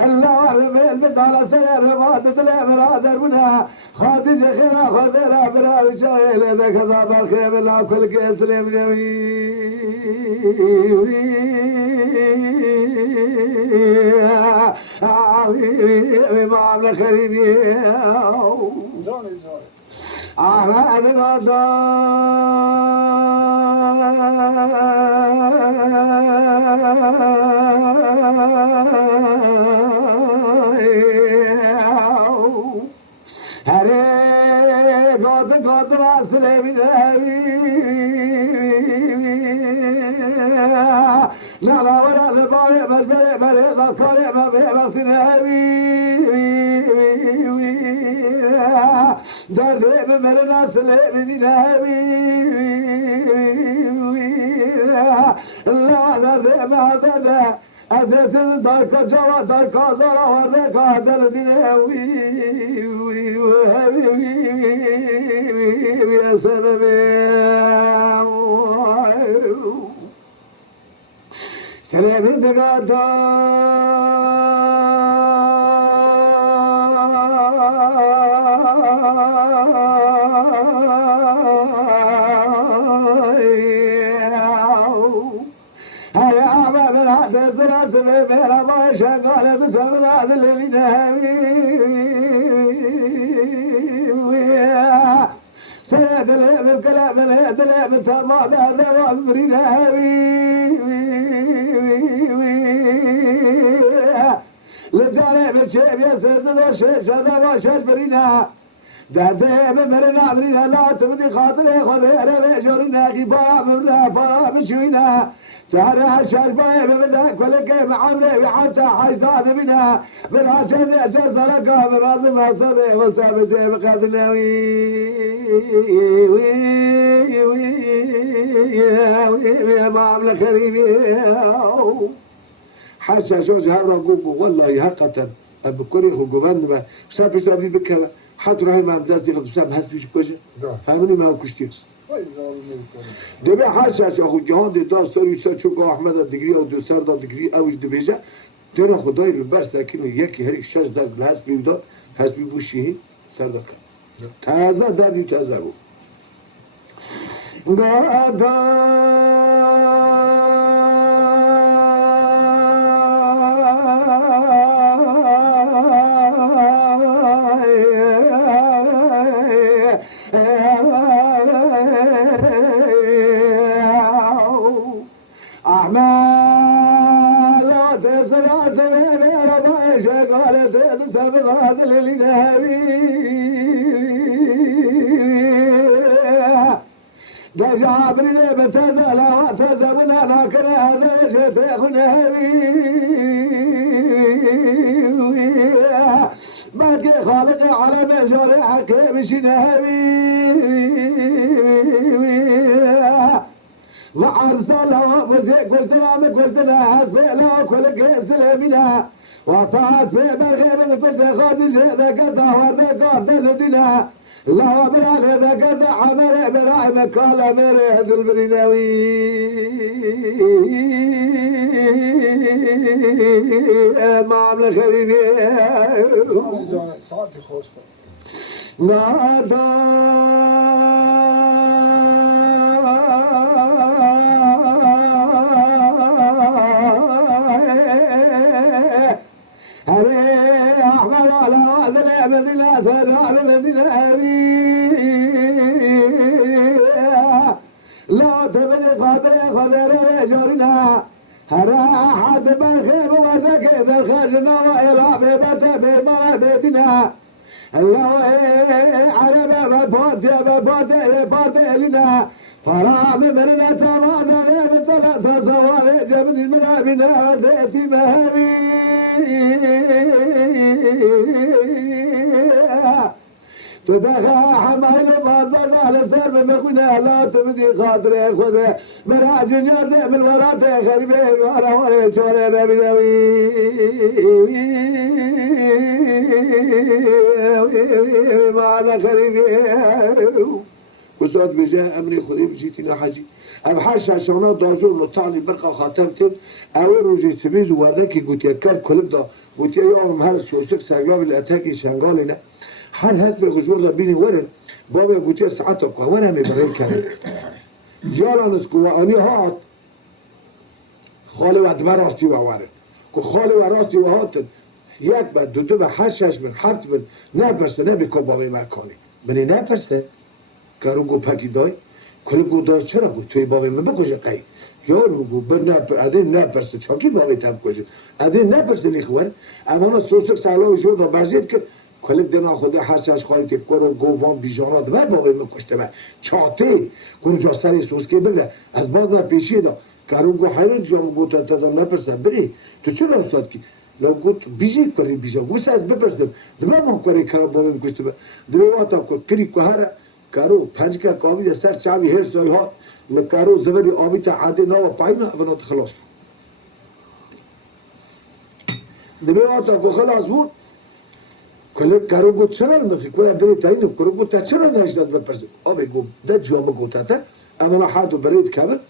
الله المثال سنة المات تلا برادر منها خادج خيرا خذنا بلا وجاهل ذاك ذاب الخير لا كل كسلم امام الخريبي أحمد غدا هري غدا راسل من لا لا ولا لباري مجبري بري ذكري ما درد بمرنا سليمني نهوي لا درد ما درد أزت دارك جوا دارك زرا ودك هذا دنيوي يا سببي سليمي دقادا زرا ميرا ما شغال تسمع هذا اللي نهوي سيد الهب كلام الهب الهب تمام هذا وامري نهوي لجانب الشيب يسرد وشيش هذا وشيش برينا دهده بمرنا برينا لا تبدي خاطري خذي ربي جورنا غيبا مرنا فرا مشوينا تعالى شرباي بمدك ولك معامله حتى حيزاد منها من عشان اجاز لك من لازم اصلي وثابت بقدنا يا معامله كريمه حاشا شو جهر قوقو والله حقا بكوري خو جوان ما شافش دابي بكره حد راهي ما مدازي خد بسام هست بيش كوجه فهمني ما هو كشتير دبی حاشش آخو جهان دار سری سر چوک احمد دگری و دو سر دگری اوج دو بیجه دنا خدای رو بر ساکن یکی هر یک شش زد لحظه بیودا هست بی بوشی سر دکن تازه دادی تازه بود نهوی دجابري بتزلا وتزبنا ناكر هذا شتخ نهوي باقي خالق على مجال حكيم شنهوي وعرسله قلت لا حسب لا كل كيس منها وفات في برغيب قلت خادج ذاك الدهور ذاك الدلدنا لا برال ذاك الدعمر براعي مكالا مريد البرناوي ما عمل خريبي نادا أحمد على وعد الأبد لا سرع الذي لا تبدي قادر قدر جارنا هرا أحد بخير وذاك إذا خرجنا وإلى بيبت بما بيتنا الله على بابات لنا فرام من تماذا بثلاثة زوال جبد من أبنا ذات مهري تدخى حمل بعض على سرب مخنا لا تبدي خاطر خذ مراج جاد بالورات خربي ولا ولا شولا نبي معنا خريبي وصاد بجاه أمري خريب جيتنا حاجي أم حاشا شونا داجور لطالي برقة خاتمتين أول روجي سبيز وردكي قلت يكال كلب دا قلت يوم هذا سوسك ساقاب الأتاكي شانقالنا حال هسب غجور دا بيني ورن بابا قلت ساعتك وانا مبرين كان يالا نسكو واني هات خالي وعد ما راستي وعوارن كو خالي وراستي وهاتن يك بعد دو به حشش من حرت من نپرسته نمیکن بابا مکانی منی نپرسته کارو گو پکی دای کل گو دای چرا بود توی بابا من بکشه قی یارو گو بر ادین نپرسته چاکی بابا تام کشه ادین نپرسته لیخوان اما انا سوسک سالا و جور دا برزید که کل دنا خود حشش خالی تیپ کرو گووان بیجانات من بابا من کشته من چاته کنو جا سری سوسکی بگه از بعد من پیشی دا کارو گو حیران جام گو تا نپرسته بری تو چرا استاد کی لو قلت بيجي كوري بيجا وساس ببرسم دما ما كوري كلام بابا كشتب دلوقتي أكو كري كهارا كارو بانجكا كامي دستار شعبي هير سوي هات مكارو زبري آبي تعادي نوا باينا بنات خلاص دلوقتي أكو خلاص بود كل كارو قلت شنو المفي كورا بري تاينو كورو قلت شنو نجدد ببرسم آبي قوم ده جوا ما قلت هذا أما أنا حادو بريد كامل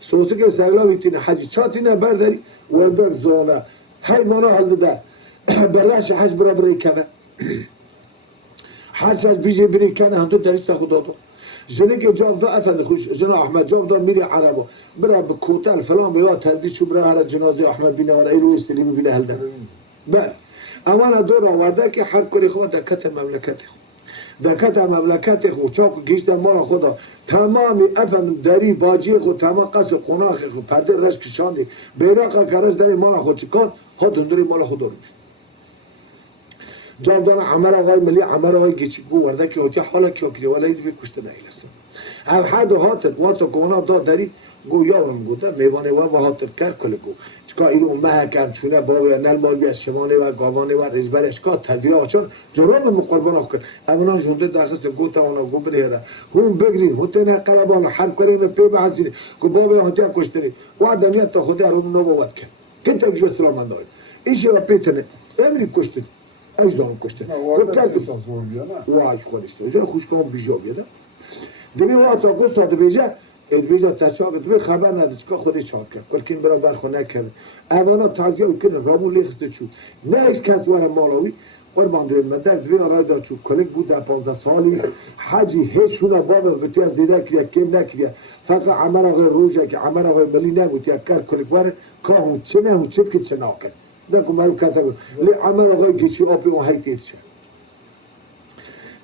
سوسك ساقلا ويتين حاجي شاتينا برداري وبرد زونا هاي مانا هل ده براش حاج برا بري كنا حاج بيجي بري كنا هندو درس خداته جنك جاب ده أفند خوش جنا أحمد جاب ده ميري عربه برا بكوتال فلان بيوا تردي شو برا على جنازة أحمد بينا ولا إيرو يستلم بينا هل ده بل أمانة دورة ورده که هر کاری خود دکت مملکته دکت مملکت خود چاک گیشتن مال خدا تمامی افندم داری باجی خود تمام قصد قناخ خود پرده رش کشاندی بیراق کرش داری مال خود چکان ها دندوری مال خود رو میشت جاودان عمر آقای ملی عمر آقای گیچی گو ورده که هاتی حالا کیا کلی ولی بی کشته نیلسن هم حد هاتت واتا گونا دا داری گو یارم گو ده میوانه و هاتت کر کل گو چکا اینو امه کم چونه باوی نل مال بی از شمانه و گاوانه و رزبر اشکا تدویه آچان جرام مقربان آخ کن امنا جونده دخست گو توانا گو بلیره هم بگرین هوته نه قلبان حرب کرین پی بحثین گو باوی هاتی کشتری و آدمیت تا خوده رو نبوت کن که تکجو سلام من داری ایشی را پیتنه امری کشتری اجدام کشتری وای خودشته جا خوشکام بیجا بیده دمی وقتا گو ساده بیجه ادویجا تشاقت به خبر نداشت که خودش چاق کرد کلکین برای برخونه کرد اوانا تازیه کنه رامو لیخسته چود نه ایش کس وره مالاوی قربان دویم مدر دوی آرای دا چود کلک بود در 15 سالی حجی هیچونه بابا بطی از دیده کریه کم نکریه فقط عمر آقای روژه که عمر آقای ملی نبود یا کرد کلک وره که هم چه نه هم چه که چه ناکن نکن مرو کتب لی عمر آقای گیچی آپی اون حیطیر چه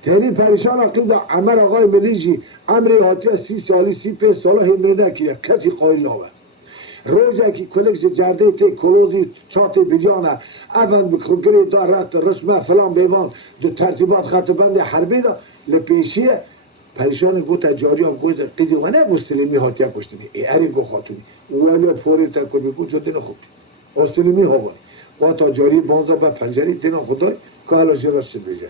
تهلی پریشان عقیده عمر آقای ملیجی عمری هاتی 30 سالی 35 ساله هم نکیه کسی قایل نابه روزه که کلکس جرده تی کلوزی چاتی بیجانه اول بکرگری دا رات رسمه فلان بیوان دو ترتیبات خط بند حربی دا لپیشیه پریشان گو تجاری هم گوز قیزی و نه گستلیمی هاتیا کشتنی ای اری گو خاتونی ولی فوری ترکل بگو چون دینا خوب استلیمی ها بانی و تجاری بانزا به پنجری دینا خدای که حالا جراست شد بیجه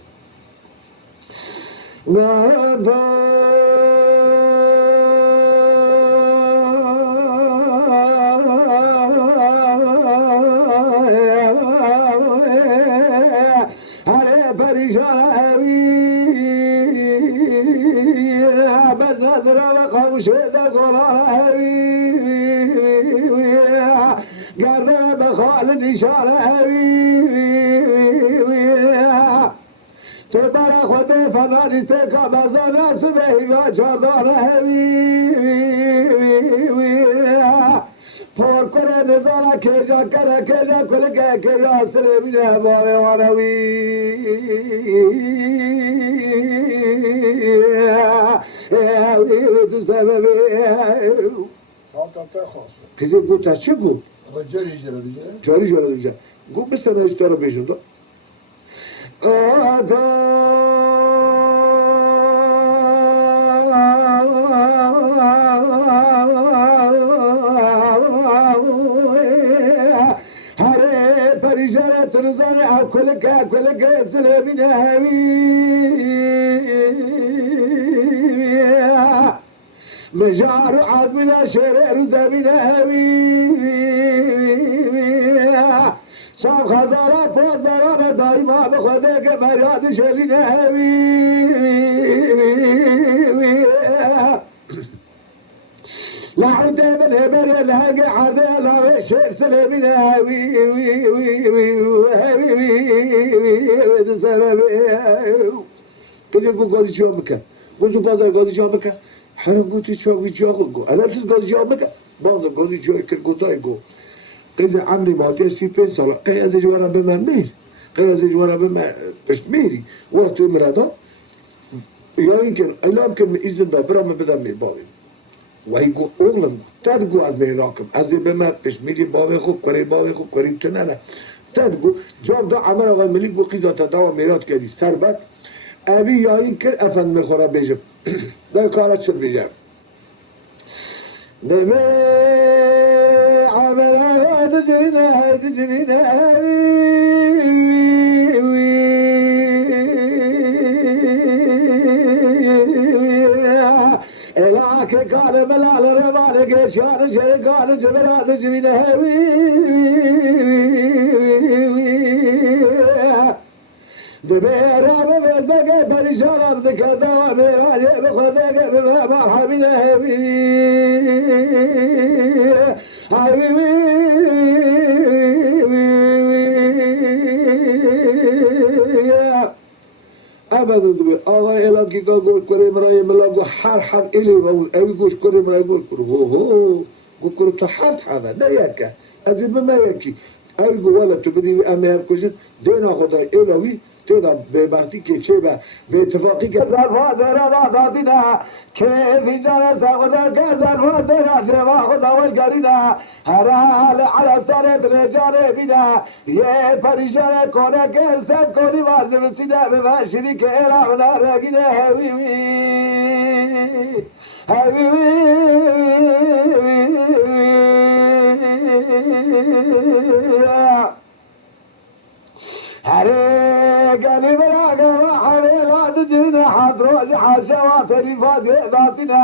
گردن بخال نشان تو برا خود فنانی تکا بزن سبهی و چردان پر کنه نزالا کجا کنه کجا کلگه کجا سلمینه بای وانوی تو سببی کسی گو تا چه گو؟ جاری جاره دیجه گو بستنه اشتا رو بیشون دا هره پریشانه تنزانه او کلکه سلمینه مجار عظمنا شرر زمینه شام خزارا پوزداران دایما به خوده که بریاد شلینه لعوده بالهبر الهاقي عرضه الله شير سلمينه سبب كده قاضي شو بك قلت بازار قاضي شو بك حنا قلت شو بيجاغو انا قلت قاضي شو بك بازار قاضي شو كرقوتاي جو قيد عمري ما تسي بيسال قيد جوارا بما مير قيد جوارا بما بشميري وقت مرada یا اینکه الان که ایزن برام بدم میباریم و ایگو اغلم تدگو از میراکم از به من پشمیری باوی خوب کاری باوی خوب کاری تو نه تدگو جواب دا عمر آقای ملیک گو قیزا تا میراد کردی سر بست اوی یا اینکه افن میخورا بیجم در کارات شد بیجم نمی عمر آقای دجرینه الهاك قال ملال رمال قشار شرق قال جبرات جميله دبير ابو بزدق فرشان عبدك دوا ميراج بخدك بما حبيله حبيبي ابدا دبي آقا الهاکی کا گوش کری مرای ملاگو هر حرف ایلی رول اوی گوش کری مرای گوش کری هو گو کری تو حرف حالا نه یکه از این بما یکی اوی گو والا تو بدی امهر کشید دینا خدای الهی تیدا به وقتی که چه به اتفاقی که زرفات را دادینا که فیجان ساقدر که زرفات را شما خدا والگرینا هر حال عرستان بلجان بینا یه پریشان کنه که سد کنی وارد بسیده به وشری که اله نرگینه حبیبی حبیبی هره قالي بلاغة وحويلات جينا حدروج حشوات رفات ذاتنا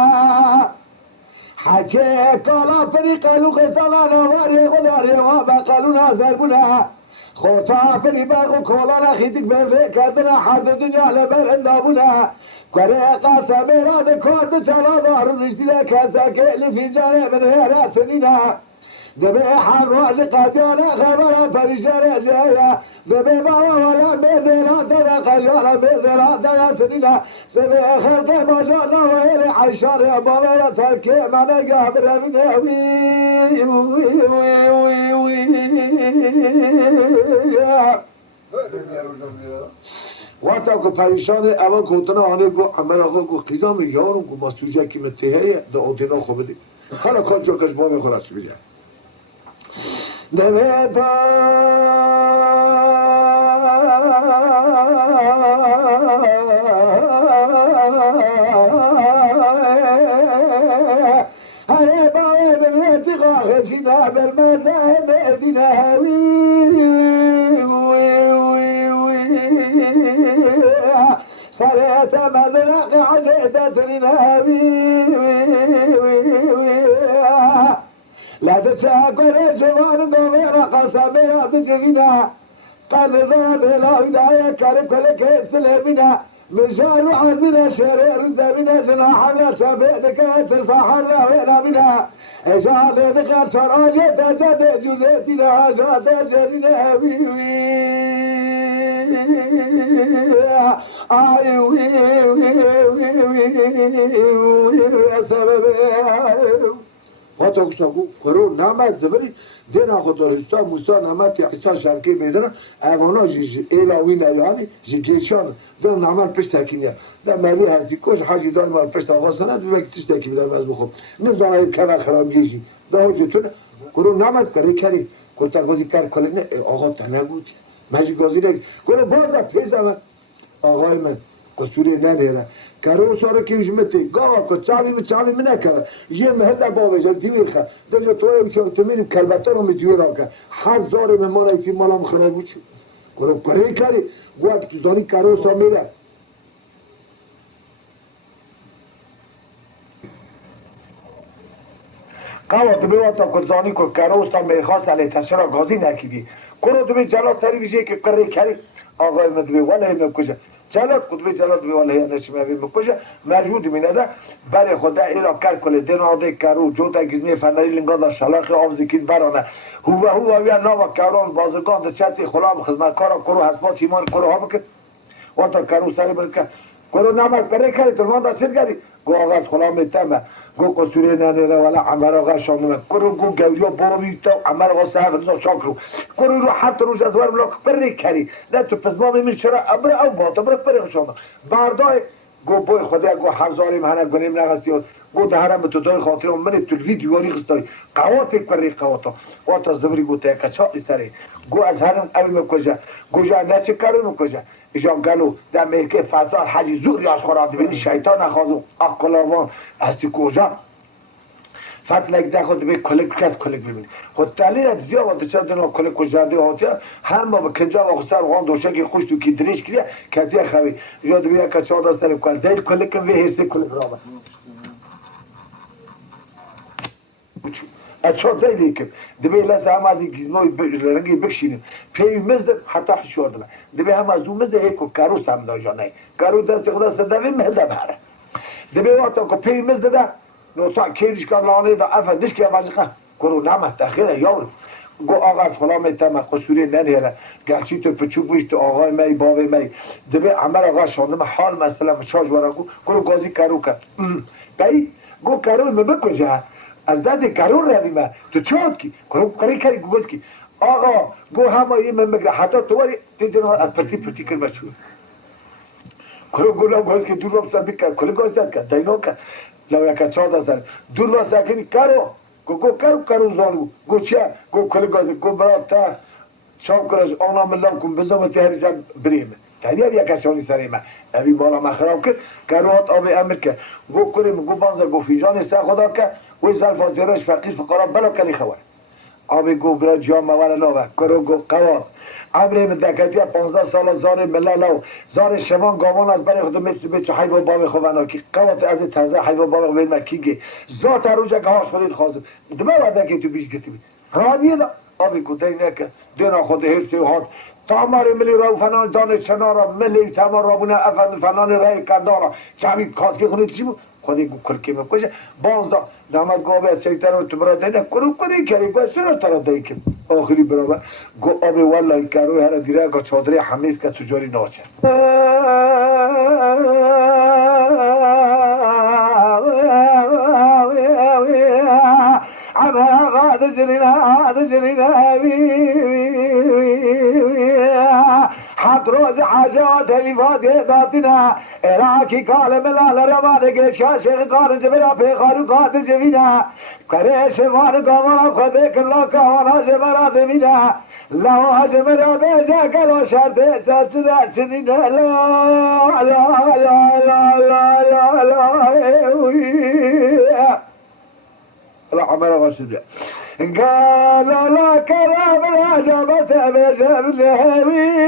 حكي قالا فريق لوخ سلانا واري غداري وبقالونا زربنا خوتا فريباغو كولانا خيتك بفريق كدنا حد الدنيا لبر اندابنا كوريقا سميراد كورد شلا دارو نجدنا كزاكي لفنجاني من هيرات سنينا دبي حروج قديانا خبر فريشان جايا دبي بابا ولا بيدنا تلا خيال بيدنا تلا تدلا سبي خلق مجانا ويلي عشان يا بابا تركي من قابر من وقتا کو پریشان اول کوتنا آنه گو عمل آقا گو قیدام یارم گو مستوجه کی متهیه دا اوتینا خوبه دی حالا کار چوکش با میخورست بیده دبيتا هاي باوي بنتي خاشينا بالمدى بدينا صارت مدرق عجيدتني لا تشاكل جوان قومنا قصبنا تجينا قد ظهر لا هداية كل كيس لبنا مجال عندنا شرير زمنا جناحنا شبيدك ترفعنا وينا بنا اجال دخل شراجة تجد جزيتنا جاد جرنا بيوي اي وي سبب واتو ساگو کرو نامت زبری دینا خودالستا موسا نامت عیسی شرکی بیدن اوانا جی ایلاوی نیانی جی گیشان دو نامت پشت تکینیه در ملی هستی کش حاجی دان مال پشت آقا سند ببکی تش تکینی در مز بخوب نزانه کنه خراب گیشی ده جتونه کرو نامت کاری کری کتا گازی کر کلی نه آقا تنگوتی مجی گازی نگی کرو بازا پیزا آقای من قصوری نداره کرو سارا کیش متی گاوا کو چاوی منه کرد یه مهدا باوجا دیوی خا در توی چون تمین کلبتا رو میدوی را که هزار مهمان ایتی مالام خراب بود کرو کاری کاری وقت تو زانی کرو سا میره قوا تو بیواتا کزانی کو کرو سا میخواست علی تشرا گازی نکیدی کرو تو بی جلال تری بیشه که کاری کاری آقای مدوی ولی نکشه جلال قطبی جلال دوی والله نشمه بی مکشه مجهود مینده برای خود ایرا کر کله دناده کرو جوتا گزنی فنری لنگان در شلاخ آبزی کید برانه هو ویا ناوا کران بازرگان در چتی خلام خدمتکارا کرو حسبات ایمان کرو ها بکن وقتا کرو سری بلکه کرو نمک بره کری ترمان دا سر گری گو آغاز خلام تمه گو قصوری ننیره ولی عمر آغا شانومه کرو گو گویا باوی تا عمر آغا صحف نزا شاکرو کرو رو حتی روش از ور بلاک بره کری نه تو پزما میمین چرا ابره او باتا بره بره خشانده بردای گو بای خوده گو حرزاری مهنه گنیم نغستی گو دهرم به تو دای خاطرم منی تو ویدیواری خستایی قوات یک بره قواتا واتا زبری گو تا یکا سری گو از هرم اوی مکجه گو جا نچه کرو مکجه ایشان گلو در امریکه فضا حجی زوری از خورا بینی شیطان اخوازو اقلاوان هستی کجا فتلک ده خود به کلک کس کلک ببینی خود تحلیل زیاد وقت چند دنیا کلک و جرده هاتیا هم با کنجا و خسر غان دوشکی خوش تو کی دریش کریه کتی خوی جا دو بیا کچا دستر کل دیل کلک و هستی کلک رابط اچو دیلی که دبی لسه هم از این گیزمای رنگی بکشینیم پیوی مزدم حتی حشور دلم دبی هم از اون مزده ایکو کرو سمدا جانه کرو دست خدا سدوی مهده بره دبی واتا که پیوی مزده ده نوتا کیریش کار لانه ده افندش که وزقه کرو نمه تخیره یارو گو آغاز خلا میتمه قصوری ننیره گرچی تو پچو بوش تو آقای می باوی می دبی عمر آقا شاندم حال مثلا چاش ورگو کرو گازی کرو که بایی گو کرو مبکجه از دست کرون رویمه تو چاد کی کاری کاری گوز کی آقا گو همه یه من مگره حتی تو ولی تیدن از پرتی کر بچو کرو گو گوز کی دور رو بسر بکر کلی گوز داد کرد دینو کرد لو یکا چاد از دور رو سکنی کرو گو کرو زانو گو چه گو کلی گوز گو برات تا شام کرش آنا ملام کن بزام تهری زن بریمه تهریه بیا کسانی سریمه اوی بالا مخراب کرد کروات آب امر کرد گو کریم گو بانزه گو فیجان سه خدا کرد وی زلفا زیرش فقیر فقرا بلا کلی خواه آبی گو برا جام موال نوه کرو گو قواد عمری من دکتیه 15 سال زار ملالو زار شمان گامان از برای خودم میچه حیو بابی خواه که قوات از تنزه حیو بابی خواه مکیگه ذات روژه که هاش خودید خوازم دمه وعده که تو بیش گتیبی رانیه دا آبی گو دی نکه دینا خود هرسی هات تامار ملی رو فنان دانه چنارا ملی تمار را بونه افند فنان رای کندارا چمی کاسکی خونید چی بود خودی گو کلکی میکشه بازدا نامد گوه از سیتر رو تو برا دیده کرو کری کری گوه سر تر دی که آخری برابر گو آبی والله کروی هر دیره گا چادری حمیز که تجاری ناچه عمه غاد جرينا حب حت روز حاجات تلفات داتنا اراكي قال ملال روان شاش قارن جبرا في خاروقات جبينا كريش وان قوانا خدك الله قوانا جبرا دمينا لو هجمرا بيجا قالوا شرط تسرع سنين لا لا لا لا لا لا لا عمر غسل قالوا لا كلام العجب سبجب الهوي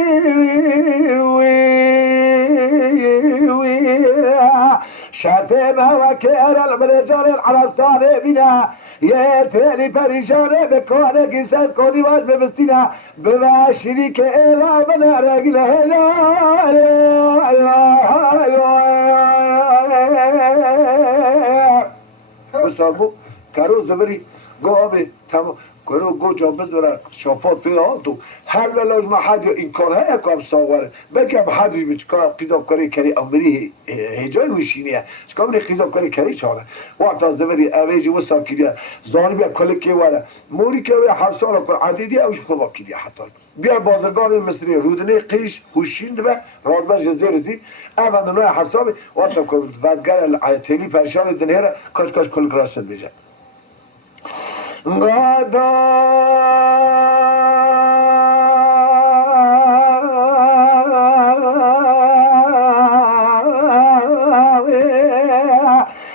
شاتم وكير الرجال العرستان بنا يتلي فريشان بكون قصد كوني واج بمستنا بما شريك إلا من رجل لا کارو زبری گوابه تمام کارو گو جا بذاره شافات توی آتو هر ولاج ما حد این کار های کام ساوره بکم حدی بچکا قیزاب کاری کری امری هجای وشینیه چکا بری قیزاب کاری کری چاره وقتا زبری اویجی و ساکیریه زانی بیا کلکی واره موری که وی هر سال کن عدیدی اوش خوبا کیریه حتی بیا بازرگان مصری رودنه قیش خوشین دبه رادبه جزیر زی اول نوع حسابی وقتا که ودگر العیتیلی پرشان دنهره کاش کل کراسل بیجه غدا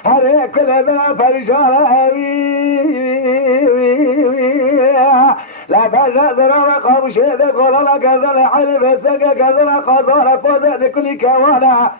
هر كل ما فرجال لا بجا ذرا قوم شهد قول لا كذا حلف سكا كذا قضى فوز كل كوانا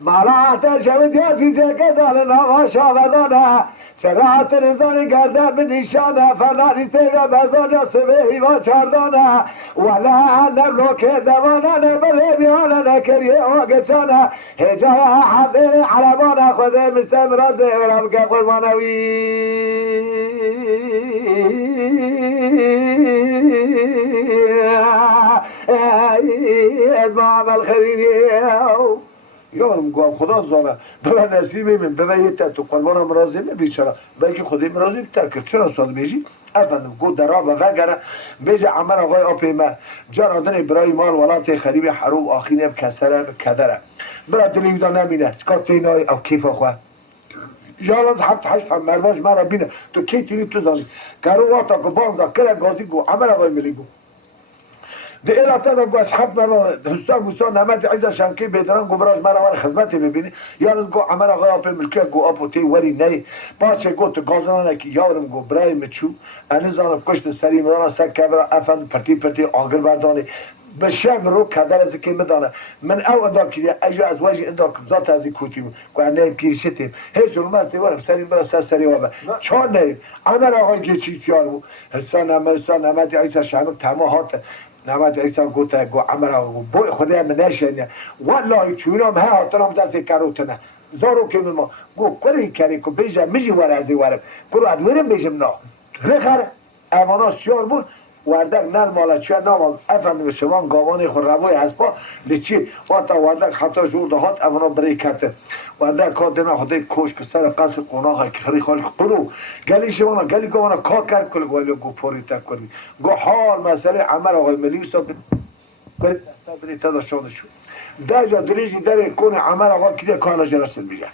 مالا تشمت ياسي كذا لنا شابدانا سرعت رزانی کرده به نشانه فنانی تیغه بزانه سبهی و چردانه ولا نبلو که دوانه نبله بیانه نکریه و گچانه هجای حضیر عربانه خود مستمرازه ورم که قربانوی ازمام الخریری یارم گوام خدا زانه ببر نصیبه من ببر یه تو قربانم رازمه بیچاره بلکه خودی مرازی بیتر کرد چرا سال بیجی افندم گو درا و وگره بیجه عمر آقای آپی من جان آدن برای مال ولات خریب حروب آخینه بکسره بکدره برا دلیویدا نبینه چکا تینای او کیف خواه جالت حتی حشت هم مرواج مرا بینه تو کی تینی تو زنی کرو واتا که بانزا کره گازی گو عمر آقای ملی گو ده ایراتا دا گو اصحاب مرا حسا گوسا نمت عیزا شنکی بیدران گو براج مرا وار خدمتی ببینی یارد گو عمر آقای آپی ملکه گو آپو تی وری نی باشه گو تو گازنانه که یارم گو برای مچو انیزانم کشت سری مرانا سکه برا افند پرتی آگر بردانی به شب رو کدر از که بدانه من او اندام کیه اجا از وجه اندام ذات از کوتیم کو نه کیشتیم هیچ رو ما سوارم سری برا سری و چون نه عمر آقای که چی یارو حسان نمت عیسی شامل تماهات نمت عیسی گفت گو عمر آقا بو خدا من نشنه والله چونم ها ترام دست کاروتنه زارو که ما گو کاری کاری کو بیجا میجی ور از ورم کو ادورم بیجم نه رخر امانا شور بود وردک نل مالا چه نام افند شما گاوان خود روای هسپا لچی واتا وردک حتی جور دهات امانا برای کته وردک کادنا خدای کوش که سر قصر قناغ که خری خالی قلو گلی شما گلی گوانا کا کرد کل گوالی گو پوری تک کنی گو حال مسئله عمر آقای ملی سا بری تداشانه شد در جا دریجی در کون عمر آقا که کانا جرسل بیجن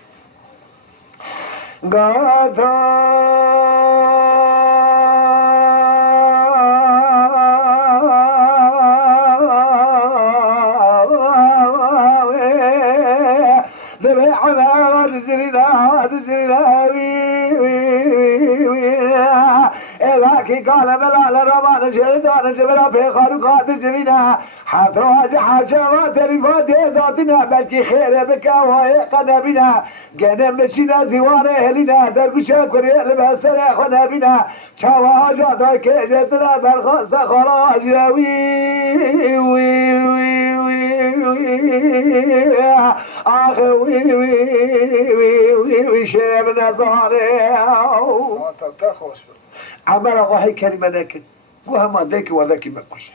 لكن قال بلا لرمان جلدان جبلا في خاروقات جبينا حتراج حاجات تلفات ذاتنا بلكي خير بك ويقنا بنا قنم بشنا زوان اهلنا درقشا كريا لبسر اخونا بنا شاوا جاتا كيجتنا برخص خراج وي وي وي وي اخي وي وي وي وي شيب نصاري عمر آقا هی کلمه نکن گو همان دیکی وردکی مکشه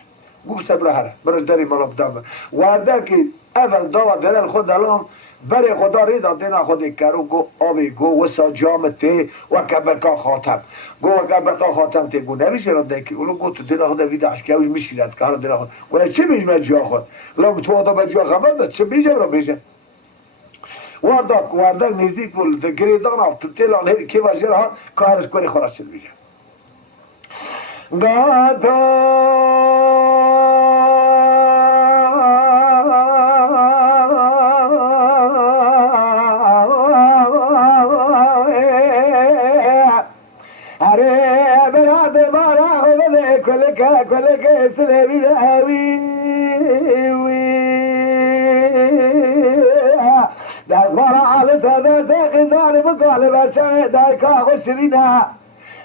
گو سبره هره برش داری مالا بدامه وردکی اول داوا دلال خود الان بری خدا ریدا دینا خودی کرو گو آبی گو وسا جامته و کبرکا خاتم گو و کبرکا خاتم تی گو نمیشه را دیکی اولو گو تو دینا خود ویداش که اوش میشیرد که هر دینا خود گو چه بیش جا خود لام تو آتا بجا خبر داد چه بیشه را بیشه وردک نزدیک بود گریدان آب تو تیلان هی که باشه را کارش کنی خلاص بیشه گاتا كلك سلبي هاوي داس مرا على ساده ساقي بقال بچه دايكا خشرينا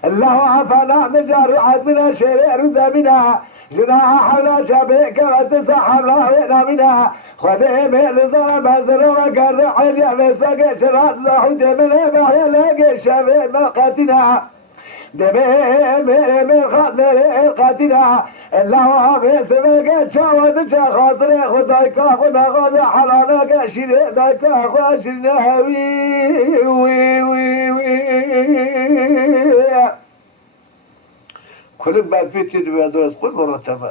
الله عفنا مجرعت من شرير زمنا جناح حولا شبيك وتسحبنا وينا منا خذي من ظلم بزر وقرع عليا مساق شرات زحود من بحي لقي شبيك ملقتنا دبي من خاطر قاتنا الله في سبق تشاود خاطر خدايك خدا خدا حلالك شير دايك خاشنا وي وي وي وي كل بعد فيتي دبي دوس قول مرتب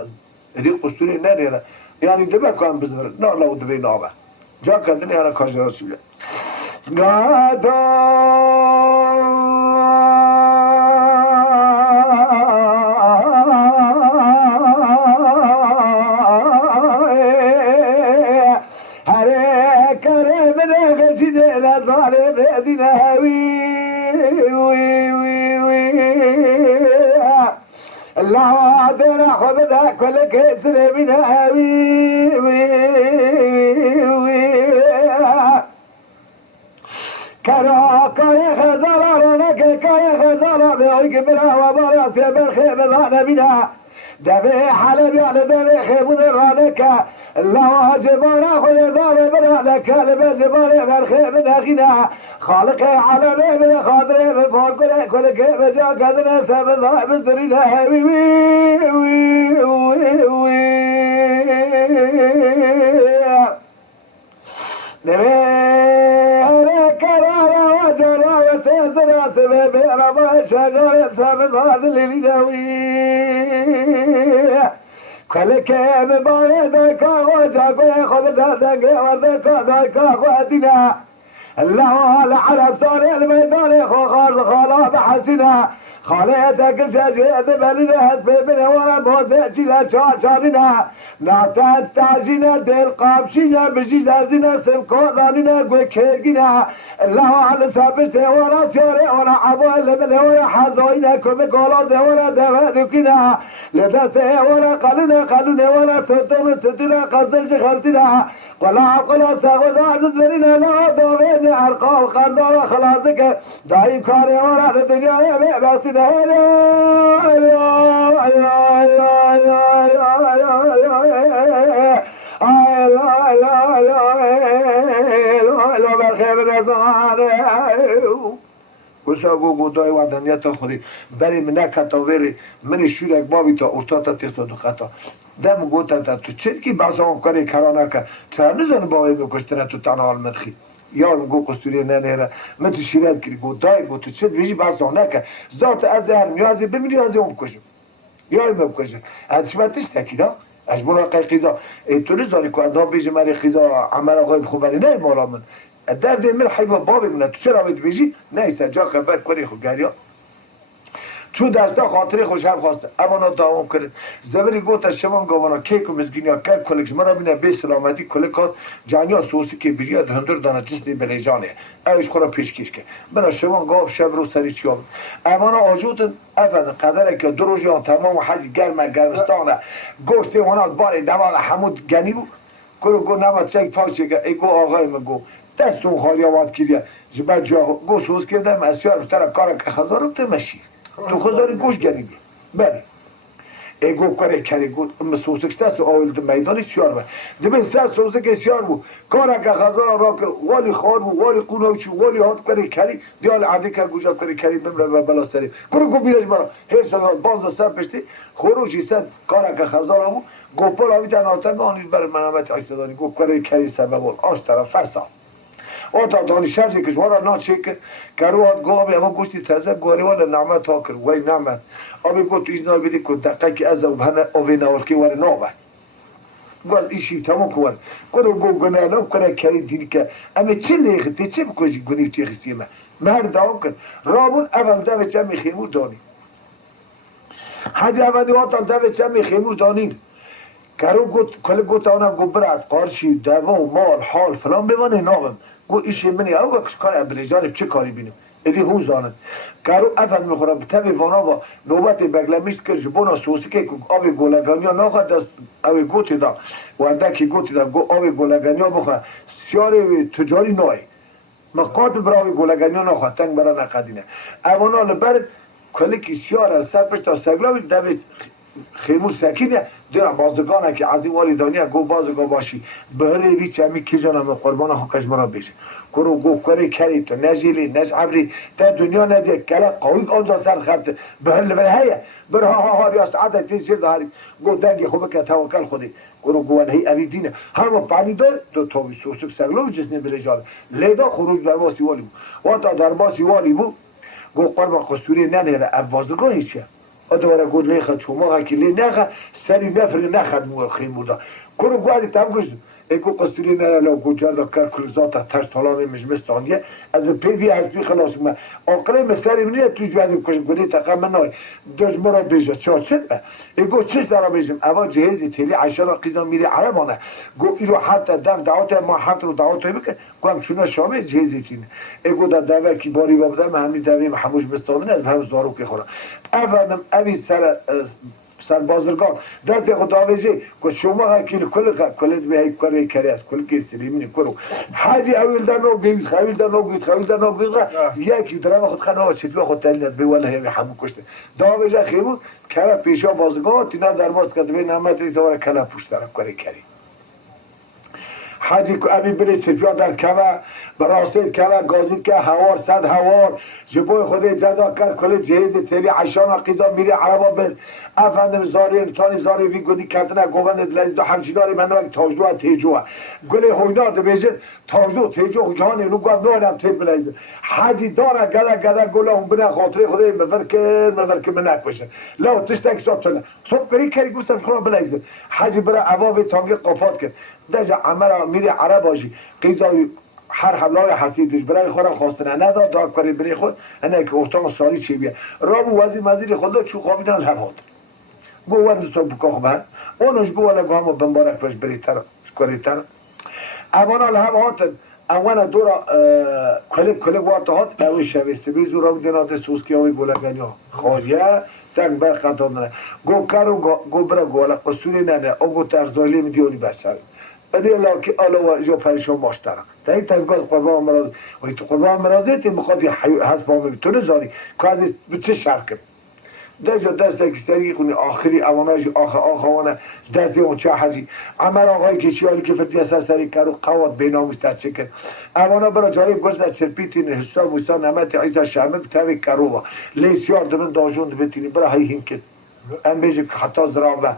ريق قستوري نريرا يعني دبي كان بزمر لا لا دبي نابه جا كدني انا كاجر رسول غادو دينا وي وي وي وي الله دينا خبدا كل كسر منها وي وي وي كرا كاي خزال رونك كاي خزال بيوك بنا وبراس برخي بضان بنا دبي حلبي على دبي خيبون رانك الله جبارا خذ ضار بنا لك البجبار برخي من غنى خالق عالمي من خاطر من فوق كل كيف جا قدر سبضا بزرنا وي وي وي وي دبي كرارا وجرا وتزرا سبب ربا شغال سبضا للجوي كل كيف بايد كاغوجا كل خبز دقي وذكا ذكا خدنا الله العرب صار الميدان خال خالا بحسنا خالتك شجيت بلنا ببنا ولا بوزع شلا شاشارنا نعتاد تعجينا دل قابشينا بجينا زينا سمكوضاننا قوكيرقنا الله على سابشته ولا سياري ولا عبوال بلا ولا حزوينا كم قولوزه ولا دوادوكنا لدسته ولا قالونا ولا تتنا قصر شخلتنا ولا عقلا ساغوز عزز برنا لا دوين أرقام قندار خلاصك دايم كاري ولا الدنيا بس گوشاگو گودای ودنیت خوری بری منه کتا ویری منی شورک بابی تا ارتاتا تیستا دو خطا دم گوتا تا تو چید که بحثا هم کاری کرانه که چرا نزن باوی بکشتنه تو تنها المدخی یا گو قصوری نه من تو شیرت کردی گو دای گو تو چه ویژی بحث نکه ذات از هر میازی بمیری از اون کشم یا این بکشم از شمتش تکیدا از مراقع قیزا تو نزاری که ادا بیجی مری قیزا عمل آقای خوبری نه مالا من درد من حیوه بابی منه تو چرا باید بیجی نیست جا خبر کنی خود گریا چون دستا خاطر خوش هم خواسته اما نا داوم کرد زبری گوت شمان گوانا کیک و مزگینیا کرد کلکش مرا بینه به سلامتی کلکات جانیا سوسی که بیریا هندر دانه جسدی بلیجانه اوش خورا پیشکش که بنا شمان گاو شب رو سری چیام اما نا آجوت افد قدره که دو روزیان تمام حج گرمستانه گوشت هنات بار دماغ حمود گنی بود گو نمت چک پاشه که ای گو آقای من گو دستون خالی آواد کریه جبه جا گو سوز کردم اسیار بستر کار که خزارم تمشیر تو خزاری گوش گریبی بله ایگو کاری کاری گود اما سوزکش دست و آولد میدانی سیار بود دبین سه سوزک سیار بود کارا که خزار را که والی خار بود والی قونوچی والی هات کاری کاری دیال عادی که گوشا کاری کاری بمره بلا سری کرو گو بیرش مرا هر سال باز سر پشتی خروجی سر کارا که خزار بود گوپل آوی تن آتنگ آنید بر منامت عیستدانی گو کاری کاری سبب بود آش طرف فساد تا دانشجوی که جوارا ناچیک کاروات گو آبی اما گوشتی تازه گوری ولی نعمت ها کرد وای نعمت آبی گفت ایش نار بیدی که دقیقه که از بهنه آبی نوالکی ولی نابه گوز ایشی تمام کن گرو گو گناه نام کنه کاری دیدی که اما چه لیختی چه بکشی گنیو تیخستی مرد دام کن رابون اول دو چه میخیمو دانی حاجی اول دو چه میخیمو دانین کرو گفت کل گفت آنها گبر از قارشی دوا و مال حال فلان بمانه نامم گو ایشی منی او گفت کار ابریجان چه کاری بینیم ادی هون زانند کرو افت میخورم تبی وانا و نوبت بگلمیشت که جبونا سوسی که آب گولگانی ها ناخد دست اوی گوتی دا و اندکی گوتی دا گو آب گولگانی ها بخواه سیار تجاری نای ما قاتل براوی گولگانی ها ناخد تنگ برا نقدینه اوانا لبرد کلی که سیار سر پشتا سگلاوی دوی خیموش سکینه دیرم بازگانه که عظیم والیدانیه گو بازگاه باشی بهره وی چمی که جانم قربان حقش مرا بیشه کرو گو کره کری تو نجیلی نج عبری تا دنیا ندیه کلا قوی آنجا سر خرد بهر لبر هیه بر ها یا سعادت تیزیر داری گو دنگی خوبه که توکل خودی کرو گو هی اوی دینه همه پانی دار دو تاوی سوسک سگلو جسنی بریجاره لیدا خروج در باسی والی بود و تا در باسی والی بود گو قربان قصوری ننیره افوازگاه هیچیه دوباره گود لیخه چوماغه که لی نخه سری نفری نخد مو خیمو دا کنو گوادی تم گشت ایکو قصوری نره لو گوجر دا کر کلزاتا ترس طالانه مجمستانیه از پیدی هستی خلاص من آقره مسری منیه توش بیادیم کشم گودی تقام من نای دوش مرا بیجه چه به ایکو چش دارا بیجم اول جهازی تیلی عشر را قیزان میری عربانه گو ایرو حتی دعوت ما حتی رو دعوت بکن گوهم چونه شامه جهازی تینه ایکو دا دوه کی باری بابده من همین دوه محموش بستانه از هم زارو که خورم اولم اوی سر بازرگان دست خود آویزی که شما هکیل کل به هی کاری کاری است کل که سلیمینی کرو حاجی اویل در نو گوید خویل در نو گوید خویل در نو گوید یکی درم خود خانه چطور خود تلیت به وله هی همون کشته داویزه خیمون کلا پیشا بازرگان تینا در باز کرد به نعمت ریزوار کلا پوش طرف کاری کاری حاجی که امی بری سپیا در کمه براسته کمه گازی که هوار صد هوار جبوی خود جدا کرد کل جهیز تیلی عشان قیدا میری عربا بر افندم زاری انتانی زاری وی گودی کتنه گوبند لیز دو همچیناری من نوک تاجدو ها تیجوه گلی هوینار دو بیجن تاجدو تیجو یعنی رو گوه نوانم تیب بلیزن حاجی داره گده گله هم بنا خاطره خودی مفرکر من نکوشن لو تشتک صبح تنه صبح کری کری گوستم خورا بلیزن حاجی برای عوابی تانگی قفات کرد دجا عمرا میری عرب باشی قیزای هر حملای حسیدش برای خورم خواستنه نداد داد کاری بری خود اینه که ارتان سالی چی بیا رابو وزیر خود چو خوابیدن لباد گو ورد صبح بکاخ من اونش گو ولی گو همو بمبارک بش بری تر کاری تر اوانا لهم هاتن اوانا دورا کلک وارتا هات اوی شویسته بیزو را بدیناده سوسکی اوی گولگنی ها خالیه تنگ بر خطاب ننه گو کرو گو برا گو ولی قصوری ننه او گو ترزالی میدیونی بسر بدی الله که آلا جو پریشان ماشتره تا این تنگاز قربان مراز و تو قربان مرازه تی مخواهی حسب آمه تو نزاری که هدی به چه شرکم دجا دست اکستری خونی آخری اواناج آخوانه دستی اون چه حجی عمر آقای کشیالی که فردی اثر سری کرو قوات بیناموز ترچه کرد اوانا برا جایی گوزد سرپیتین حساب موستا نمت عیزا شرمه بتوی کرو لیسیار دمن داجون دبتینی برا هی هیم کد ام بیجی حتی زرابه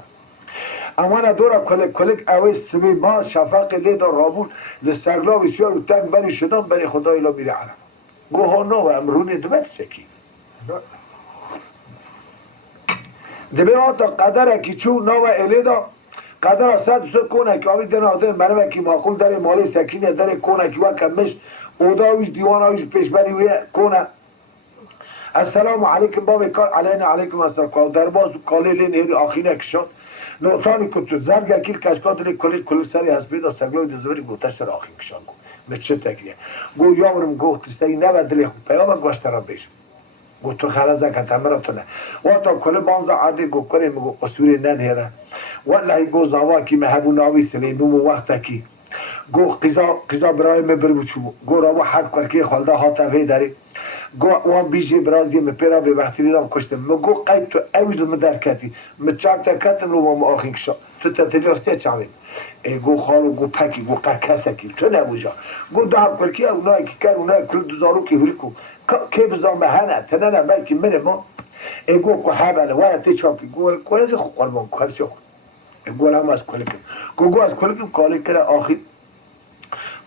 اوانا دورا کلک اوی سوی ما شفاق لیدا رابون لسرلا بسیار و تنگ بری شدن بری خدای لا میره عرب گوه نو امرونی دوبت سکی دبی آتا قدر کی چو نو الیدا قدر صد سو کنه که آوی دن آدم منو کی معقول در مالی سکینه در کنه کی و کمش اوداویش دیواناویش پیشبری وی کنه السلام علیکم بابی کار علینا علیکم السلام در باز کالی لین هری آخینه کشان نوتانی کتو زرگ اکیل کشکات لی کلی سری هسپیدا سگلوی دزوری گوتش سر آخین کشان گو مچه تکریه گو یاورم گو تستایی نبد لی خوب پیام گوشت را بیشم گو تو خلزه کتمرا تو نه و تا کل بانزا عادی گو کنیم گو قصوری ننهره والله گو زاوا کی مهبو ناوی سلیمو وقتا کی گو قیزا برای مبرموچو گو راو حد کرکی خالده هاتا وی داری گو وان بیجی برازی مپیرا به وقتی دیدم کشتم مگو قید تو اویز رو مدرکتی مچاک تکتم رو ما آخین کشا تو تتلیاستی چاوید گو خالو گو پکی گو قکسکی تو نبوجا گو دهم کرکی اونایی که کر اونایی کل دوزارو که هوری کو که بزامه هنه تنه بلکی منه ما گو که حبنه وانا تی چاپی گو کنزی خو قربان کنزی خو گو هم از کلکم گو از کلکم کالی کرده آخی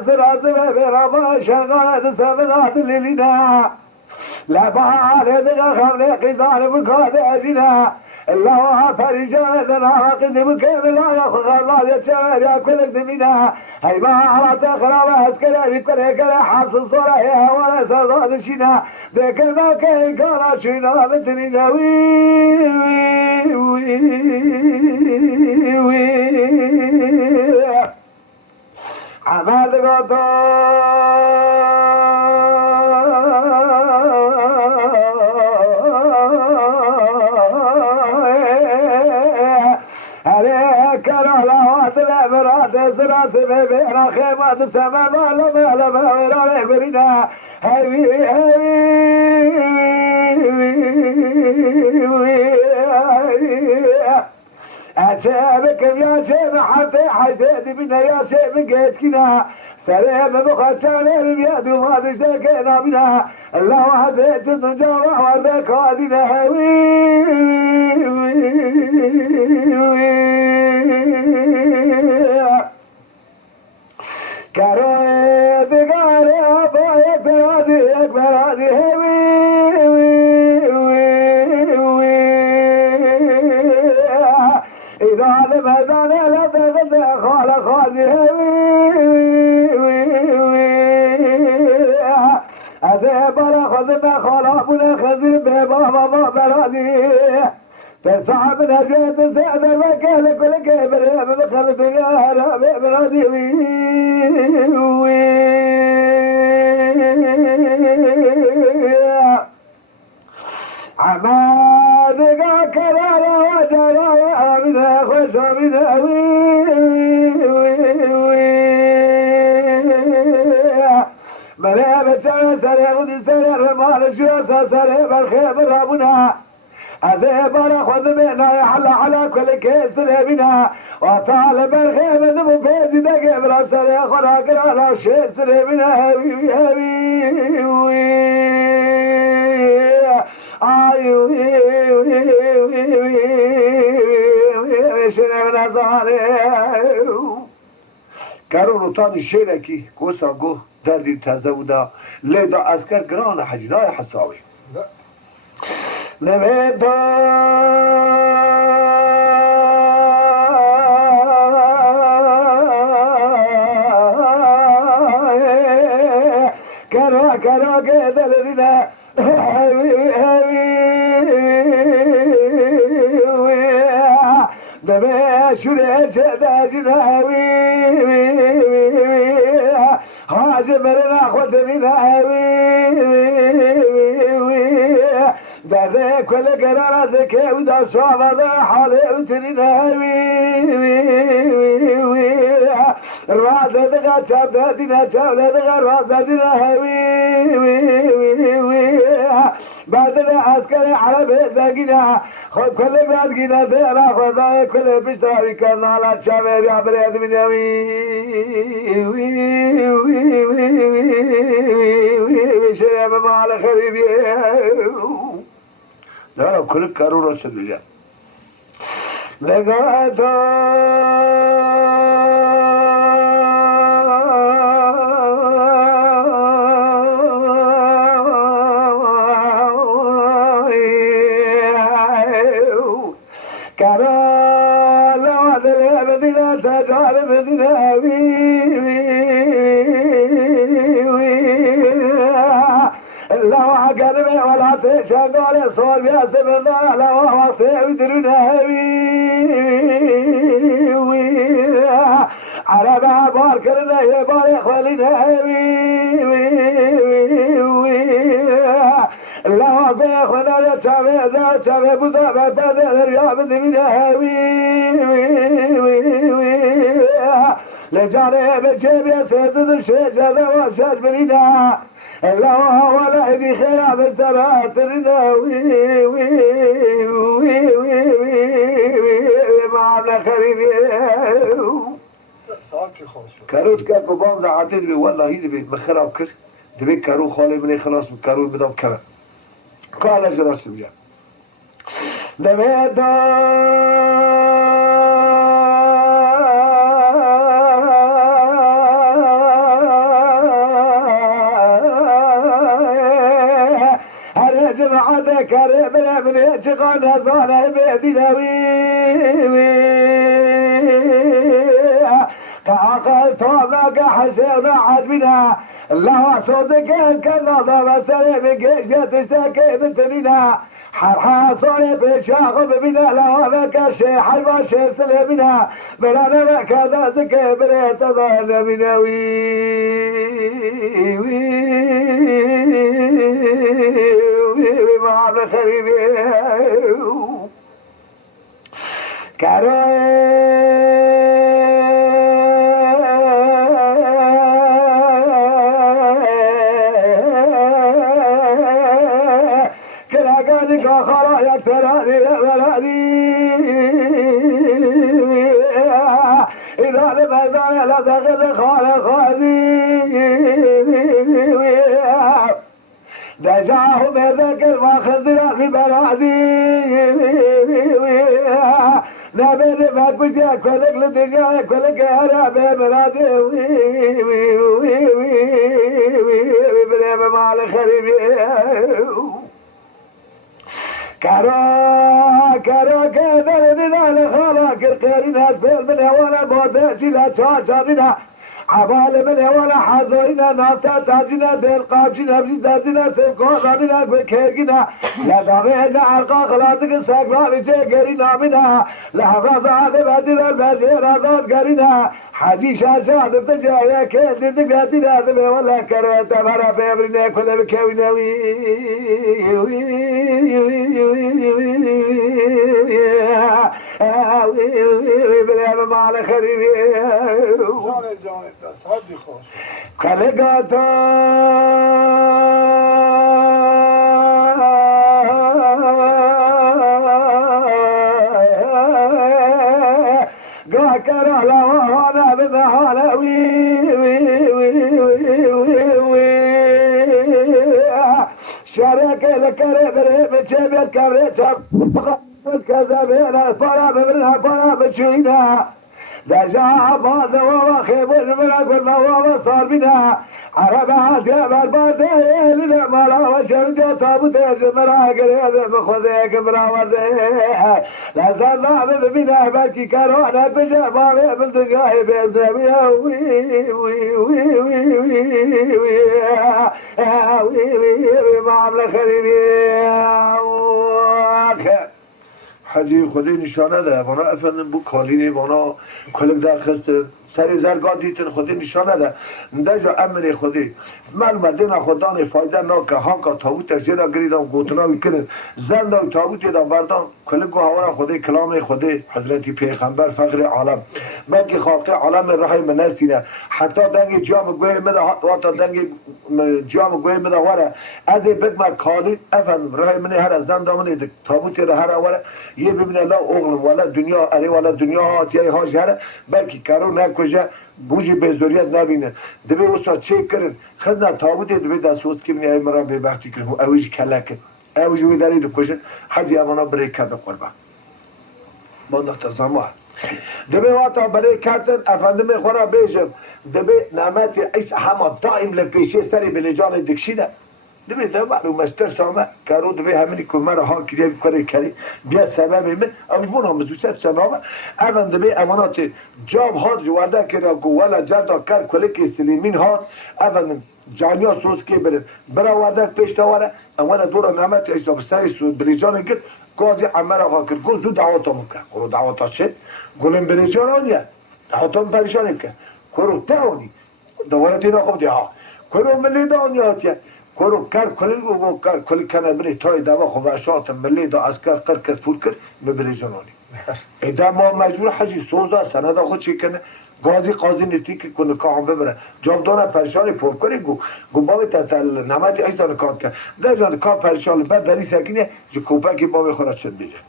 سراسة برابا شغالة سبنات للنا لبعال دغا خملي قدار بكاد أجنا الله فرجال ذنا قدم كامل على خغال يتشمر يا كل دمنا هاي ما على تخرب أسكرا بكل كلا حبس الصورة يا ولا سراد الشنا ذاك ما كان كلا شنا بتني وي عمال سراس بينا خيمة السماء لما لما ويراني برينا هاي أشابك يا شيب حتى حجدي بنا يا شيب قيسكنا سلام بخشانة بيد وما تشتكينا بنا الله هزيت النجارة وذاك هادينا كروي دقاري أبايك هادي أكبر هادي إذا لم هدانا لا تغدى خال خالي أذيب على خذنا خلابنا خذر ببابا بلادي تسعى من هجيت سعد المكان كل كبر بخلد يا هرب بلادي عماد كلا وجرى من خوش من ملابس سريع ودي سريع رمال الشوسة سريع بالخيب رابنا أذيب رخوذ بينا يحلى على كل كيس بنا وطالب الخيب ذبو فيدي دقيب را سريع خلاق را شيء سريع بنا هبي شنبنا ظالم كارو تاني شيركي كوسا قو دردي تزودا ليدا عسكر قران حجناي حساوي لميدا كارو كذا لذيذا دمي شريش داجنا حاجب لنا خد منها داذي كل قرار ذكي ودا صعب ذا حالي وتنينا الراد دغا شاب دينا شاب دغا راس دينا بعدنا عسكري على بيت ذاقنا خذ كل بلاد قنا دينا خذ كل بشتاوي كان على شامر يا بريد من شرب مال خريب لا كل كارو رسل لجان لقاتا كارا لو أدري بدنا تجار بدنا لو قلبي ولا تشغل صوب يا سبنا لو وصي ودرنا على باب كرنا يبارك ولنا لو قلنا يا شباب يا شباب بدا بدل يا بدنا لجاري بجيب يا سيد الشيخ هذا وشاش برينا لا ولا هدي خير بالتراترنا ما عمنا خريبي كاروت كان ببان زعاتين بي والله هيدي بي مخرا وكر دبي كارو خالي مني خلاص كارو بدام كمان قال جراس بجان دبي كره بلا من چقان هزانه بدینوی قاقل تومك حسين عجبنا الله صدق كالنظر وسري بقيش تشتكي بنتنا حرحا صوني بشاغب بنا لا بك شي حيوان شي سلمنا بلانا وكذا زكي بريت ظل منوي ما بخريبي خرايا تراني لبلاني إذا لبزان لا تغل خالي دجاهم ذكر ما خذنا ببلادي نبي ما كنت كلك لدنيا كلك أنا ببلادي بريم مال خريبي كارو كذا لنا خالا كرقرنا فيل من هوانا بوداتي لا تشاجرنا عبال من هوانا حزوينا نافتا تاجنا دل قابجنا بجدادنا سيبقونا بكيرنا لا دامينا عرقا خلاصك ساقنا بجيقرنا منا لحفاظ عادة بدل البشير عزاد قرنا حاجي شاشاد بتجايا كيد دقاتنا ذبه ولا كروتا مرا بيبرنا كل بكوينا بريم مال خريبي خلقاتا قاكرا لوانا بمحانا شارك الكريم بريم جيب الكبريت كذا بينا فرا بمنا فرا بشينا دجا بعض وواخب من أقول ما هو صار بنا عربات يا بالبادية للعمارة وشرجو تابوت يجمرا قريب بخذيك براوزيه لازال ضعب بنا باكي كارونا بجابا من دقائي بيزميا وي وي وي وي وي وي معاملة خريبية حجی خودی نشانه ده وانا افندم بو کالینی وانا کلک درخست سری زرگاه دیتن خودی نشانه ده دجا امر خودی من مدینه خودان فایده ناکه هانکا تابوت زیرا گریدم گوتناوی کنن زندان تابوتی دا بردان کلک و هوا خودی کلام خودی حضرت پیغمبر فقر عالم بلکه خاطر عالم رحی منستینه حتی دنگی جام گوی مده واتا دنگی جام گوی مده وره از بگم کالین افندم رحی منی هر زندان منی تابوتی دا هر وره یه ببینه لا اغلم ولا دنیا اری ولا دنیا هاتیه هاش هره بلکه کارو نکشه بوجی به زوریت نبینه دبی اوسا چه کرن خدنا تابوتی دبی دستوز که بینی ای مرا به بختی کرن اویج کلکه اویج وی داری دو کشن حجی امانا برای کرده قربان ما دختر زمان دبی واتا برای کردن افندم خورا بیشم دبی نعمت ایس همه دائم لپیشه سری بلجان دکشیده دبی دبا رو مستر سامه کارو دبی همینی که مرا ها کریه کاری کری بیا سبب من اوجبون هم مزوسف سنامه اول دبی امانات جاب هات جوارده کرا گوالا جردا کر کلک سلیمین هات اول جانیا سوز که برا وارده پیش تاوره اولا دورا نعمت ایسا بستری سوز بلیجان گرد گازی عمر آقا کرد گل زود دعواتا مکن کرو دعواتا شد گلن بلیجان آنیه دعواتا پریشانی کن کرو تاونی دواره تینا خوب ها کرو ملی دانیاتیه کرو کر کلی گو کر کلی کنه بری تای دوا خوب اشات ملی دا اسکر کرد فور کرد مبلی جانانی ایده ما مجبور حجی سوزا سنده خود چی کنه گازی قاضی نیستی که کنه که هم ببره جاب دانه پریشانی پر کنی گو باوی تتل نمتی ایسا نکات کرد در جان که پریشانی بعد داری سکنه جو کوپه که باوی خورد شد بیجه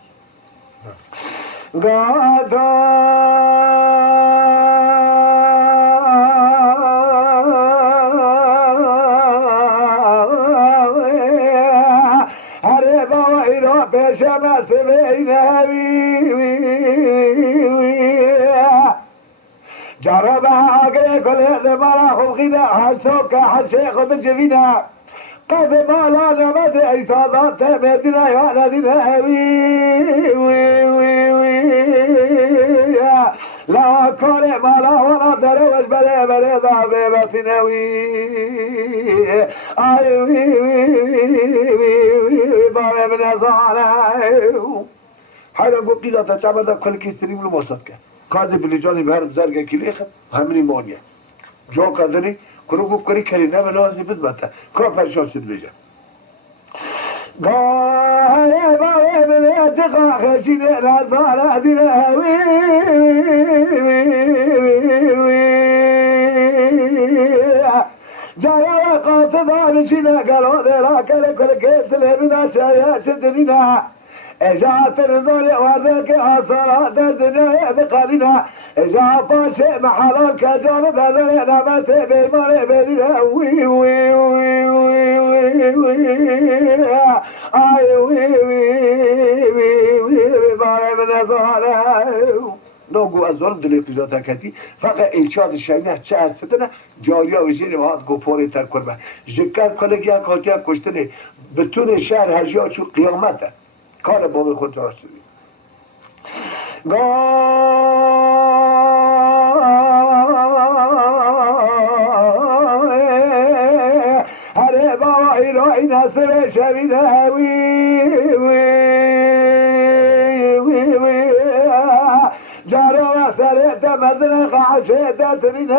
شمس جرب عقل كل هذا مرا خلقنا حسوك حشيخ بجفينا قد ما لا نمد إيصادات مدينة يا ندينا لا كل ما لا ولا دروج بلا بلا ضابي بسنوي أي بابا ابن صالح حالا گو قیدا تا چه بده کل کی سریم لو ماشد که کاز بلیجانی به هر بزرگ کلی خب همینی مانیه جا کردنی کرو گو کری کری نه بلازی بد بده کرا پرشان شد بیجه گاه بابا بله چقا خشید رزاله دیره جایا قاطع دارشینه گلو درا کل کل کسله بیدا شایا شدنینا اجا ترزول وذاك اصرات الدنيا بقليلها اجا طاش محلال كجانب هذا نعمت بمال بديها وي وي وي وي وي وي اي وي وي وي باي من زهره نوگو از ورد دلی قیزاتا کتی فقط ایلچاد شاینه چه هستدنه جاریا و زیر وحاد گو پوری تر کرمه جکر کلک یک حاکیه کشتنه بتون شهر هجیا چو قیامته کار بابی خود را شدید هره بابا ایرای نصر شبیده جارو و سرت مزرق عشیدت منه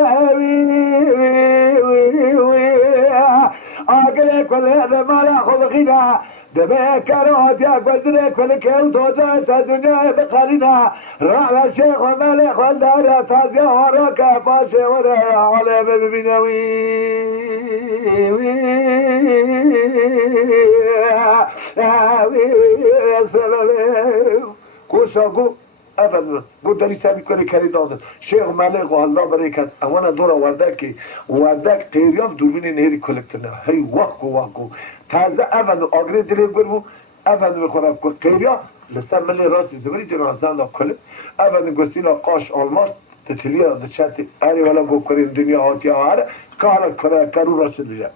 آگل کل هذا مالا خلقنا دبه كروت يا قدر كل كل توجه الدنيا بقلنا رعب الشيخ وملك والدار تازيا وراك فاشي ورا على ببنوي كوشاكو ابدا قلت لي سامي كل كاري دادن شيخ مالك والله بركات اوانا دورا وردك تيرياف دوربين نهري كولكتنا هي وقو تازه اول آگره دلی برو اول میخورم که قیریا لسه ملی راستی زمینی جنان زنده کل اول گستینا قاش آلماس تتلیا دچتی اری ولا گو کریم دنیا آتی آره کار کنه کرو راستی دیگه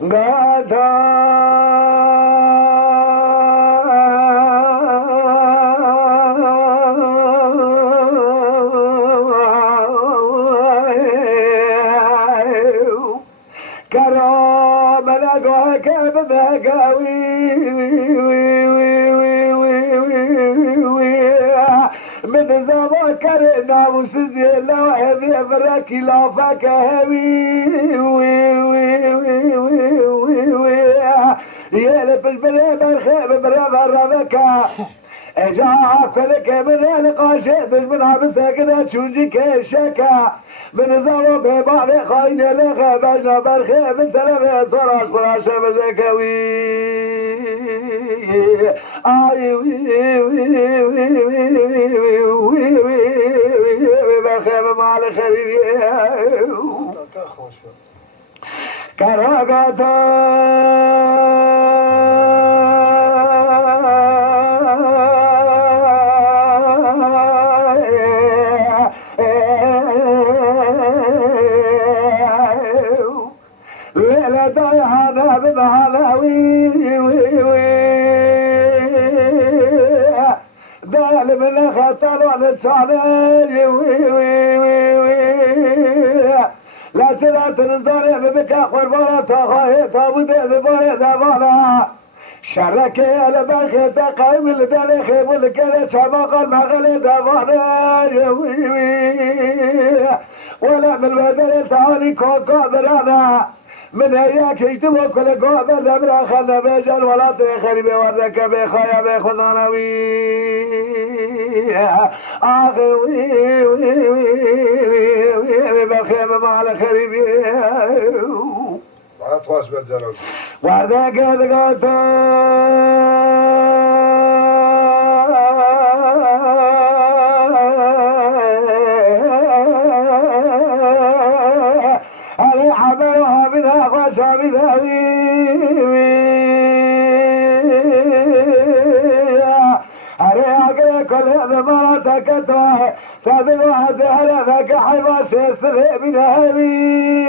گادا من زمان كرنا وسدي لو هذي براكي لا فكهوي يا لب البلاد الخيب برا ربكا اجاك لك من القاشد من عبسك كذا تشوجي كشكا من زمان ببعض خاين لك بجنا برخيب سلام صراش فراش بزكوي اي برخيب مع الخريب كراغاتا دال من خطر ولساني لا تلا تنظر بك قربانا تخاي تابود ذبار ذبانا شرك على بخ تقيم الدل خيب الكل سبق المغل ذبانا ولا من بدل ثاني كوكا برانا من هياك يجتمع كل قوة زمرا خلنا بيجل ولا تخرب وردك بخايا بخذانوي آخي بخيم مع الخريب ولا تواس بالجلال وردك ذقاتا كتوه تابل واحد هلفك حيوان سيسر من هوي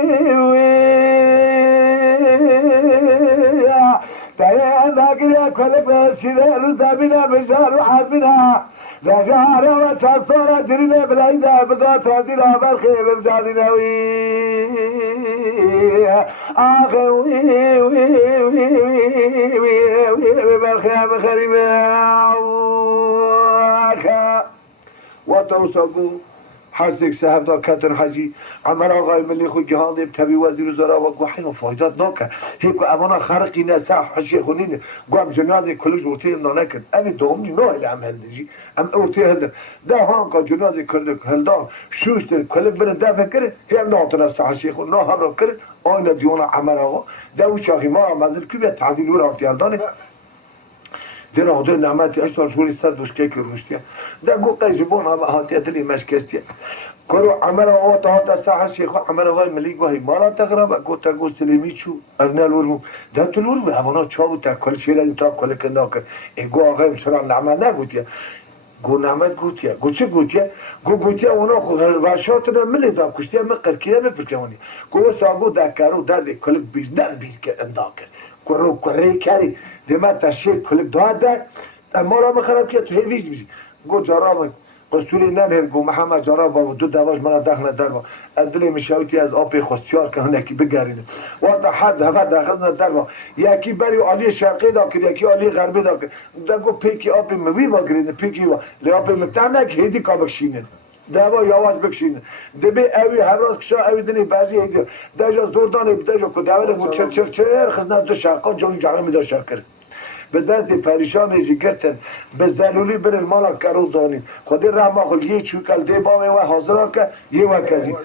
تايه ناقريا كل بشيرة رزابنا بشار حبنا رجعنا وشصورة جرينا بلايدا بقات هدينا بالخيب بجادنا وي آخي وي وي وي وي وي بالخيب خريبا وتوسقوا حسك صاحب دا کتن حجی عمر آقای ملی خود جهان دیب تبی وزیر وزرا و گوحین و فایدات ناکه هیکو امانا خرقی نسح حشی خونینه گوام جنازه کلش ورطی اندانه کد امی دومی نه هلی هم هندجی ام ورطی هلده ده هانکا جنازه کلک هلدان شوشتر کلک برن ده فکره هم ناتن از حشی خون نه هم را کرد آینه دیونا عمر آقا ده و شاخی ما مزل کبیت تعزیل ور آفتی هلدانه دينا هدول نعماتي اشتغل شغلي صد وش كيك روشتيا ده قو قيجبون هاتيات اللي مشكستيا كرو عمره هو تهات الساحة شيخ عمره غير مليك وهي مالا تغرب قلت قو سليمي شو أرنا الورم ده تلورم هبنا تشاو تا كل شيء لازم تا كل كناك إيقو غير بسرعة نعمة قلت يا قو نعمات قلت يا قو شو قلت يا قلت يا وناخذ هالباشاتنا من اللي ذاك كشتيا مقر كيا مفرتوني قو ساقو ده كارو ده كل بيزدان بيزك انداك كرو كري كاري دما تشيك كل ده اما را مخرب كي تو هيفيش بيجي قو جرام قصولي نمهر قو محمد جرام بابو دو دواج منا داخل دربا ادلي مشاوتي از آبي خوستيار که هناكي بگرينه واتا حد هفا داخلنا دربا ياكي بري آلي شرقي داكر ياكي آلي غربي داكر ده قو بيكي آبي موي واگرينه بيكي وا لي آبي متعنك هيدي كابكشينه دوا یواز بکشین دبی اوی هر روز کشا اوی دنی بعضی ایده دجا زوردانی بدجا کو داوله مو چر خدنا دو شاقا جون جعل دو شاکر به دست پریشان جگرتن به زلولی بر المال کرو دانی خودی رحم خود یه چوکل دی بام و حاضر که یه وکزی